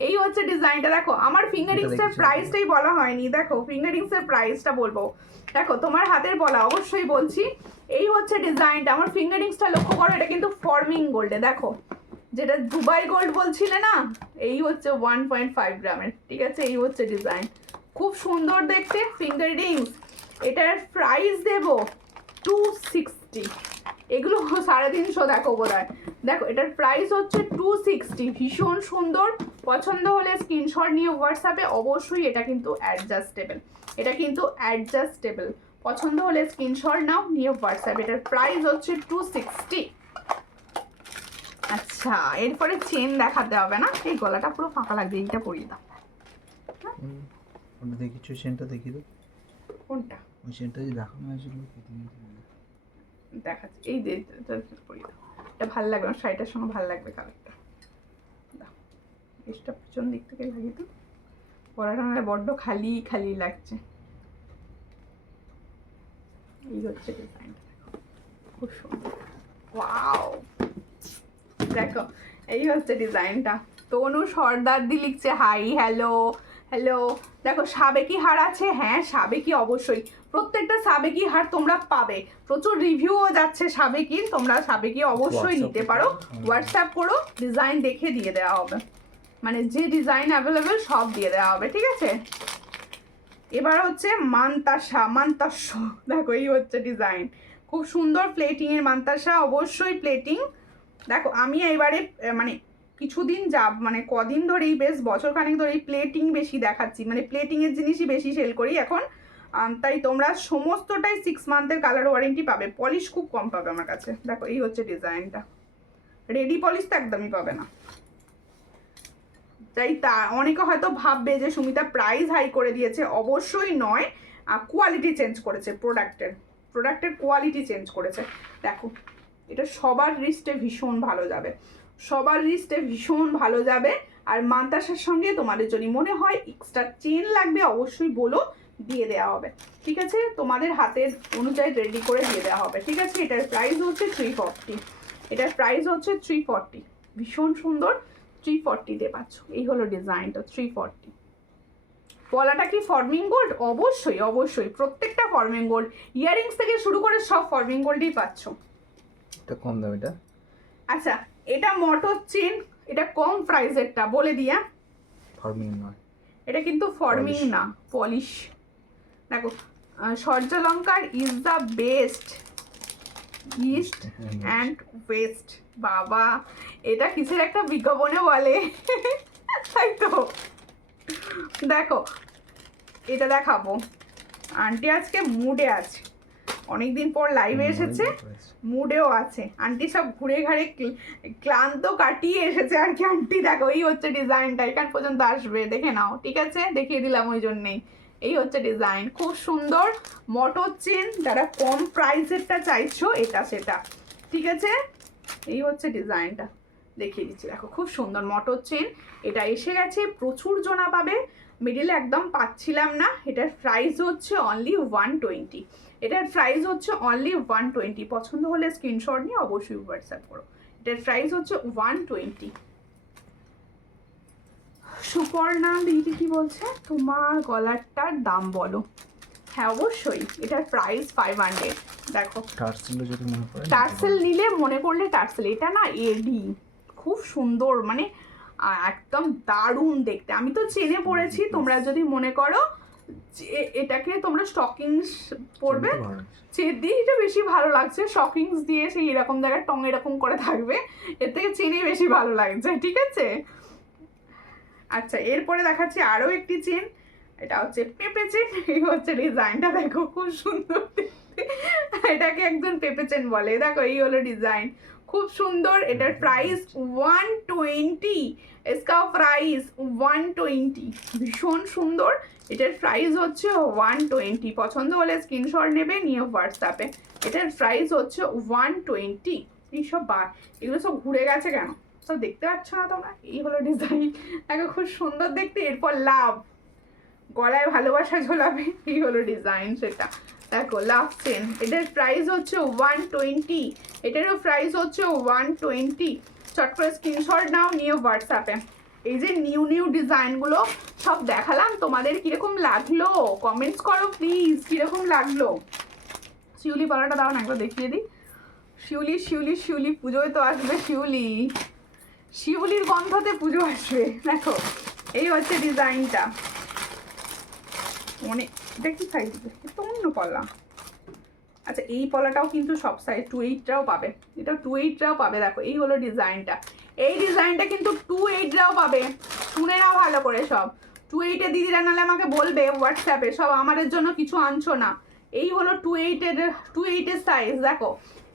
এই হচ্ছে ডিজাইনটা। দেখো আমার ফিঙ্গারিংসের প্রাইসটাই বলা হয়নি, দেখো ফিঙ্গারিংসের প্রাইসটা বলবো। দেখো তোমার হাতের বলা অবশ্যই বলছি। এই হচ্ছে ডিজাইনটা, আমার ফিঙ্গারিংসটা লক্ষ্য করো, এটা কিন্তু ফর্মিং গোল্ডে। দেখো যেটা দুবাই গোল্ড বলছিলে না, এই হচ্ছে 1.5 গ্রামের, ঠিক আছে? এই হচ্ছে ডিজাইন, খুব সুন্দর দেখতে ফিঙ্গার রিংস। এটার প্রাইস দেব 260। এগুলো 350 দেখো বোধ হয়। দেখো এটার প্রাইস হচ্ছে 260, ভীষণ সুন্দর। পছন্দ হলে স্ক্রিনশট নিয়ে হোয়াটসঅ্যাপে, অবশ্যই এটা কিন্তু অ্যাডজাস্টেবল, এটা কিন্তু অ্যাডজাস্টেবল। পছন্দ হলে স্ক্রিনশট নাও, নিয়ে হোয়াটসঅ্যাপে। এটার প্রাইস হচ্ছে 260। আচ্ছা এরপরে চেন দেখাতে হবে না, এই গলাটা পুরো ফাঁকা লাগবে, এইটা পরিয়ে দাও। দেখিছো চেনটা দেখিয়ে দাও। কোনটা? ওই চেনটা যে দেখানো হয়েছিল দেখাচ্ছি, এই যে পরিয়ে দাও, এটা ভালো লাগবে, আমার শাড়িটার সঙ্গে ভালো লাগবে কালারটা। দাও এটা পিছন দিক থেকে লাগিয়ে দাও, পরাটা না বড্ড খালি খালি লাগছে। এই হচ্ছে ডিজাইনটা, দেখো খুব সুন্দর, ওয়াও। দেখো এই হচ্ছে ডিজাইনটা। তনু সর্দার দি লিখছে হাই, হ্যালো হ্যালো। দেখো সাবেকি হার আছে, হ্যাঁ সাবেকি অবশ্যই, প্রত্যেকটা সাবেকি হার তোমরা পাবে। প্রচুর রিভিউও যাচ্ছে সাবেকির, তোমরা সাবেকি অবশ্যই নিতে পারো। হোয়াটসঅ্যাপ করো, ডিজাইন দেখে দিয়ে দেওয়া হবে, মানে যে ডিজাইন অ্যাভেলেবেল সব দিয়ে দেওয়া হবে, ঠিক আছে? এবার হচ্ছে মান্তাসা, মান্তাসা। দেখো এই হচ্ছে ডিজাইন, খুব সুন্দর প্লেটিংয়ের মান্তাসা, অবশ্যই প্লেটিং। দেখো আমি এবারে মানে কিছুদিন মানে কদিন ধরেই, বেশ বছরখানেক ধরেই প্লেটিং বেশি দেখাচ্ছি, মানে প্লেটিংয়ের জিনিসই বেশি সেল করি এখন। তাই তোমরা সমস্তটাই 6 মান্থের কালার ওয়ারেন্টি পাবে, পলিশ খুব কম পাবে আমার কাছে। দেখো এই হচ্ছে ডিজাইনটা, রেডি পলিশ তো একদমই পাবে না। তাই তা অনেকে হয়তো ভাববে যে সুমিতা প্রাইস হাই করে দিয়েছে, অবশ্যই নয়, কোয়ালিটি চেঞ্জ করেছে, প্রোডাক্টের কোয়ালিটি চেঞ্জ করেছে। দেখো এটা সবার রিস্টে ভীষণ ভালো যাবে, সবার রিস্টে ভীষণ ভালো যাবে। আর মান্তাসার সঙ্গে তোমাদের যদি মনে হয় এক্সট্রা চেন লাগবে, অবশ্যই বলো, দিয়ে দেওয়া হবে, ঠিক আছে? তোমাদের হাতের অনুযায়ী রেডি করে দিয়ে দেওয়া হবে, ঠিক আছে? এটার প্রাইস হচ্ছে 340, এটার প্রাইস হচ্ছে 340, ভীষণ সুন্দর, 340-তে পাচ্ছ। এই হলো ডিজাইনটা 340। পলাটা কি ফর্মিং গোল্ড? অবশ্যই অবশ্যই, প্রত্যেকটা ফর্মিং গোল্ড, ইয়াররিংস থেকে শুরু করে সব ফর্মিং গোল্ডই পাচ্ছ। এটা কম দাম এটা? আচ্ছা এটা মোটর চেন, এটা কম প্রাইসেরটা বলে দিয়া, ফর্মিং নয় এটা কিন্তু ফর্মিং না, পলিশ। দেখো Suryalankar is the best east and west. বাবা এটা কিসের একটা বিজ্ঞাপনে বলে, তাই তো। দেখো এটা দেখাবো, আন্টি আজকে মুডে আছে, অনেকদিন পর লাইভে এসেছে, মুডেও আছে। আন্টি সব ঘুরে ঘাড়ে ক্লান্ত কাটিয়ে এসেছে আর কি। আন্টি দেখো এই হচ্ছে ডিজাইনটা, এখান পর্যন্ত আসবে, দেখে নাও, ঠিক আছে, দেখিয়ে দিলাম ওই জন্যেই। এই হচ্ছে ডিজাইন, খুব সুন্দর মটর চেন, যারা কম প্রাইসেরটা চাইছো এটা সেটা, ঠিক আছে। এই হচ্ছে ডিজাইনটা, দেখিয়ে দিচ্ছি, দেখো খুব সুন্দর মটর চেন। এটা এসে গেছে, প্রচুর জনা পাবে, মিডিলে একদম পাচ্ছিলাম না। এটার প্রাইস হচ্ছে অনলি 120, এটার প্রাইস হচ্ছে অনলি 120। পছন্দ হলে স্ক্রিনশট নিয়ে অবশ্যই হোয়াটসঅ্যাপ করো। এটার প্রাইস হচ্ছে 120। সুপর্ণা দিদি কি বলছে, তোমার গলারটার দাম বলো। হ্যাঁ অবশ্যই, এটার প্রাইস 500। দেখো টার্সেল যদি মনে পড়ে, টার্সেল নিলে মনে করলে টার্সেল, এটা না এডি, খুব সুন্দর, মানে একদম দারুণ দেখতে। আমি তো চেনে পড়েছি, তোমরা যদি মনে করো যে এটাকে তোমরা স্টকিংস পরবে, চেন দিয়ে এটা বেশি ভালো লাগছে। স্টকিংস দিয়ে সেই এরকম জায়গায় টং এরকম করে থাকবে, এর থেকে চেনে বেশি ভালো লাগছে, ঠিক আছে। আচ্ছা এরপরে দেখাচ্ছি আরও একটি চেন, এটা হচ্ছে পেঁপে চেন। এই হচ্ছে ডিজাইনটা, দেখো খুব সুন্দর দেখতে, এটাকে একজন পেঁপে চেন বলে। দেখো এই হলো ডিজাইন, খুব সুন্দর। এটার প্রাইস 120, इसका প্রাইস 120, ভীষণ সুন্দর। এটার প্রাইস হচ্ছে 120। পছন্দ হলে স্ক্রিনশট নেবে, নিয়ে হোয়াটসঅ্যাপে। এটার প্রাইস হচ্ছে 120। এইসব এগুলো সব ঘুরে গেছে কেন, সব দেখতে পাচ্ছ না তোমরা? এই হলো ডিজাইন, দেখো খুব সুন্দর দেখতে। এরপর লাভ, গলায় ভালোবাসা ঝোলাবে, এই হলো ডিজাইন সেটা। দেখো লাভ চেন, এটার প্রাইস হচ্ছে 120, এটারও প্রাইস হচ্ছে 120। চট করে স্ক্রিনশট নাও, নিয়ে হোয়াটসঅ্যাপে। এই যে নিউ নিউ ডিজাইনগুলো সব দেখালাম, তোমাদের কিরকম লাগলো কমেন্টস করো প্লিজ, কিরকম লাগলো। শিউলি পালাটা দাও না একবার দেখিয়ে দিই। শিউলি শিউলি শিউলি, পুজোয় তো আসবে শিউলি, শিউলির গন্ধতে পুজো আসবে। দেখো এই হচ্ছে ডিজাইনটা, মানে এটা কি সাইজ, এটা অন্য পলা। আচ্ছা এই পলাটাও কিন্তু সব সাইজ 28টাও পাবে, এটা 28টাও পাবে। দেখো এই হলো ডিজাইনটা, এই ডিজাইনটা কিন্তু 28টাও পাবে। শুনে নাও ভালো করে সব, 28 দিদিরা নাহলে আমাকে বলবে হোয়াটসঅ্যাপে, সব আমাদের জন্য কিছু আনছো না। এই হলো 28 সাইজ। দেখো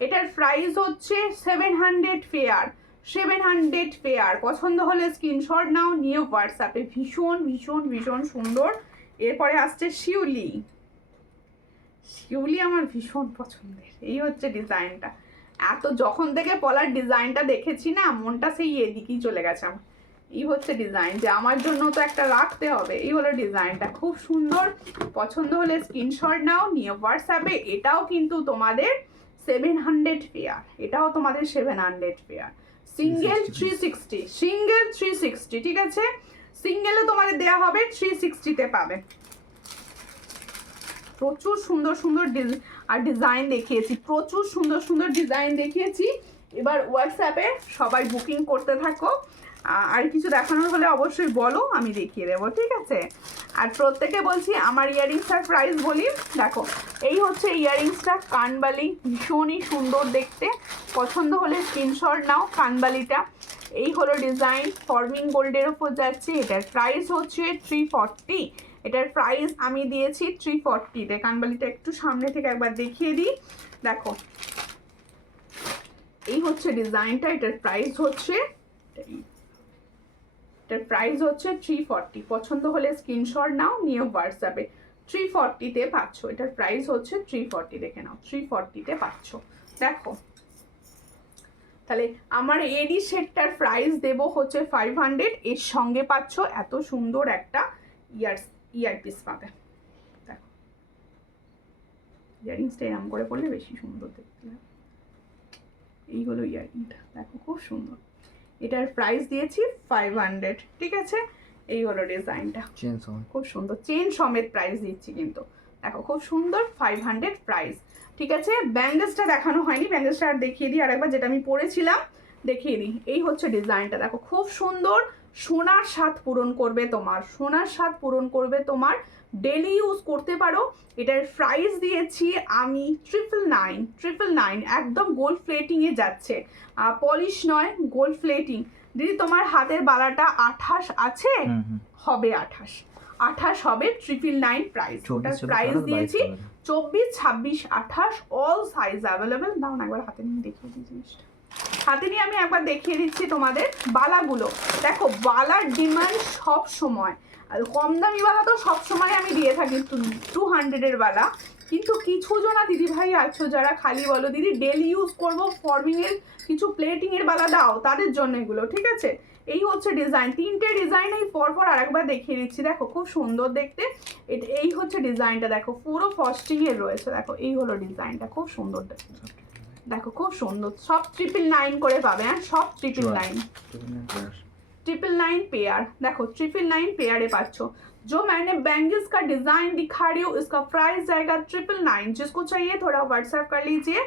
এটার প্রাইস হচ্ছে 700 ফেয়ার, 700 ফেয়ার। পছন্দ হলে স্ক্রিনশট নাও, নিয়ে হোয়াটসঅ্যাপে। ভীষণ ভীষণ ভীষণ সুন্দর। এরপরে আসছে শিউলি, শিউলি আমার ভীষণ পছন্দের। এই হচ্ছে ডিজাইনটা, এত যখন থেকে পলার ডিজাইনটা দেখেছি না, মনটা সেই এদিকেই চলে গেছে আমার। এই হচ্ছে ডিজাইন, যে আমার জন্য তো একটা রাখতে হবে। এই হলো ডিজাইনটা, খুব সুন্দর। পছন্দ হলে স্ক্রিনশট নাও, নিয়ে হোয়াটসঅ্যাপে। এটাও কিন্তু তোমাদের 700 ফেয়ার, এটাও তোমাদের 700 ফেয়ার। সিঙ্গেল 360, সিঙ্গেল 360, ঠিক আছে। সিঙ্গেলে তোমাদের দেওয়া হবে 360-তে পাবে। প্রচুর সুন্দর সুন্দর ডিজাইন দেখিয়েছি, প্রচুর সুন্দর সুন্দর ডিজাইন দেখিয়েছি। এবার হোয়াটসঅ্যাপে সবাই বুকিং করতে থাকো, আর কিছু দেখানোর হলে অবশ্যই বলো, আমি দেখিয়ে দেবো, ঠিক আছে। আর প্রত্যেকে বলছি আমার ইয়াররিংসটার প্রাইস বলি। দেখো এই হচ্ছে ইয়াররিংসটা, কানবালি, ভীষণই সুন্দর দেখতে। পছন্দ হলে স্ক্রিনশট নাও, কানবালিটা। এই হলো ডিজাইন, ফর্মিং গোল্ডের ওপর যাচ্ছে। এটার প্রাইস হচ্ছে 340, এটার প্রাইস আমি দিয়েছি 340-তে। কানবালিটা একটু সামনে থেকে একবার দেখিয়ে দিই। দেখো এই হচ্ছে ডিজাইনটা, এটার প্রাইস হচ্ছে 340। পছন্দ হলে স্ক্রিনশট নাও, নিয়ে হোয়াটসঅ্যাপে। 340-তে পাচ্ছ, এটার প্রাইস হচ্ছে 340, দেখে নাও 340-তে পাচ্ছ। দেখো তাহলে আমার এডি সেটটার প্রাইস দেব হচ্ছে 500, এর সঙ্গে পাচ্ছ এত সুন্দর একটা ইয়ারপিস পাবে। দেখো ইয়াররিংসটা এরকম করে পড়লে বেশি সুন্দর দেখতে। এই হলো ইয়াররিংটা, দেখো খুব সুন্দর। এটার প্রাইস দিয়েছি 500, ঠিক আছে। এই হলো ডিজাইনটা, চেন সমেত, খুব সুন্দর, চেন সমেত প্রাইস দিচ্ছি কিন্তু। দেখো খুব সুন্দর, 500 প্রাইস, ঠিক আছে। ব্যাঙ্গেলসটা দেখানো হয়নি, ব্যাঙ্গেলসটা আর দেখিয়ে দিই আরেকবার, যেটা আমি পরেছিলাম দেখিয়ে দিই। এই হচ্ছে ডিজাইনটা, দেখো খুব সুন্দর। সোনার স্বাদ পূরণ করবে তোমার, সোনার স্বাদ পূরণ করবে তোমার, ডেলি ইউজ করতে পারো। এটার প্রাইস দিয়েছি আমি 999, একদম গোল্ড প্লেটিংয়ে যাচ্ছে, পলিশ নয়, গোল্ড প্লেটিং। দিদি তোমার হাতের বালাটা 28 আছে? হবে 28, 28 হবে 999 প্রাইস। ওটার 24 প্রাইস দিয়েছি 22 24, 26, 28 অল সাইজ অ্যাভেলেবেল। দাও না একবার হাতে নিয়ে দেখিয়ে দিই জিনিসটা, হাতে নিয়ে আমি একবার দেখিয়ে দিচ্ছি তোমাদের বালাগুলো। দেখো বালার ডিমান্ড সব সময়, আর কম দামি বালা তো সব সময় আমি দিয়ে থাকি 200-এর বালা, কিন্তু কিছু জনা দিদিভাই আছো যারা খালি বলো দিদি ডেলি ইউজ করবো, ফর্মিংয়ের কিছু প্লেটিংয়ের বালা দাও, তাদের জন্য এগুলো, ঠিক আছে। এই হচ্ছে ডিজাইন, 3টে ডিজাইন এই পরপর আরেকবার দেখিয়ে দিচ্ছি। দেখো খুব সুন্দর দেখতে, এই হচ্ছে ডিজাইনটা, দেখো পুরো ফস্টিংয়ের রয়েছে। দেখো এই হলো ডিজাইনটা, খুব সুন্দর দেখতে, দেখো খুব সুন্দর। সব 999 করে পাবে, হ্যাঁ সব 999 999 पेयर। देखो 999 पेयर पाচ্ছ। जो मैंने बैंगल्स का डिजाइन दिखा रही हूँ इसका प्राइस जाएगा 999। जिसको चाहिए थोड़ा व्हाट्सएप कर लीजिए,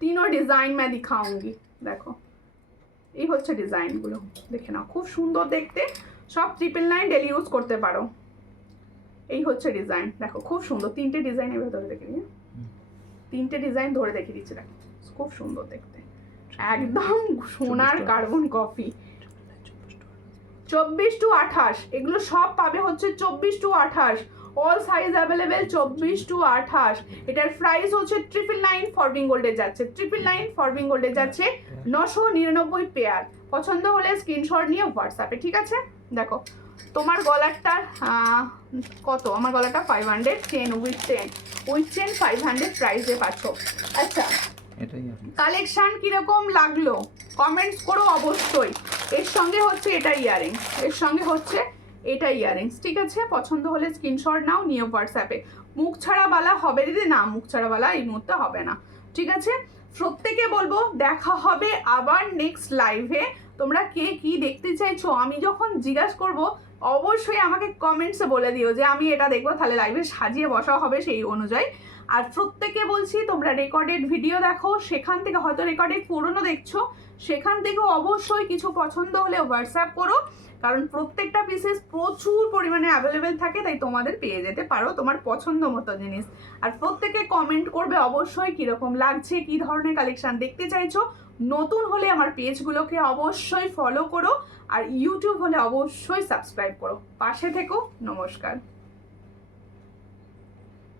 तीनों डिजाइन मैं दिखाऊंगी। देखो এই হচ্ছে ডিজাইনগুলো, দেখে নাও খুব সুন্দর দেখতে, সব 999 ডেলি ইউজ করতে পারো। এই হচ্ছে ডিজাইন, দেখো খুব সুন্দর, 3টে ডিজাইন এর ভেতরে দেখে নিয়ে, 3টে ডিজাইন ধরে দেখিয়ে দিচ্ছি। দেখো খুব সুন্দর দেখতে, একদম সোনার কার্বন কফি। 24 to 28 এগুলো সব পাবে হচ্ছে 24 to 28 all size available 24 to 28। এটার প্রাইস হচ্ছে 999 ফরবিং গোল্ডে যাচ্ছে, 999 ফরবিং গোল্ডে যাচ্ছে 999 পেয়ার। পছন্দ হলে স্ক্রিনশট নিয়ে হোয়াটসঅ্যাপে, ঠিক আছে। দেখো তোমার গলারটা কত, আমার গলাটা 500 চেন উইথ চেন 500 প্রাইসে পাচ্ছ। আচ্ছা কালেকশন কিরকম লাগলো কমেন্টস করো অবশ্যই। এর সঙ্গে হচ্ছে এটা ইয়ারিংস, এর সঙ্গে হচ্ছে এটা ইয়ারিংস, ঠিক আছে। পছন্দ হলে স্ক্রিনশট নাও, নিয়ে হোয়াটসঅ্যাপে। মুখ ছাড়া বালা হবে দিদি, না মুখ ছাড়া বালা এই মুহূর্তে হবে না, ঠিক আছে। প্রত্যেকে বলবো দেখা হবে আবার নেক্সট লাইভে। তোমরা কে কি দেখতে চাইছো আমি যখন জিজ্ঞাসা করব অবশ্যই আমাকে কমেন্টসে বলে দিও যে আমি এটা দেখবো, তাহলে লাইভে সাজিয়ে বসা হবে সেই অনুযায়ী। আর প্রত্যেকে বলছি তোমরা রেকর্ডেড ভিডিও দেখো, সেখান থেকে হয়তো রেকর্ডেড পুরনো দেখছো, সেখান থেকেও অবশ্যই কিছু পছন্দ হলে হোয়াটসঅ্যাপ করো, কারণ প্রত্যেকটা পিসেস প্রচুর পরিমাণে অ্যাভেলেবেল থাকে, তাই তোমাদের পেয়ে যেতে পারো তোমার পছন্দ মতো জিনিস। আর প্রত্যেকে কমেন্ট করবে অবশ্যই কীরকম লাগছে, কী ধরনের কালেকশান দেখতে চাইছো। নতুন হলে আমার পেজগুলোকে অবশ্যই ফলো করো, আর ইউটিউব হলে অবশ্যই সাবস্ক্রাইব করো। পাশে থেকো, নমস্কার।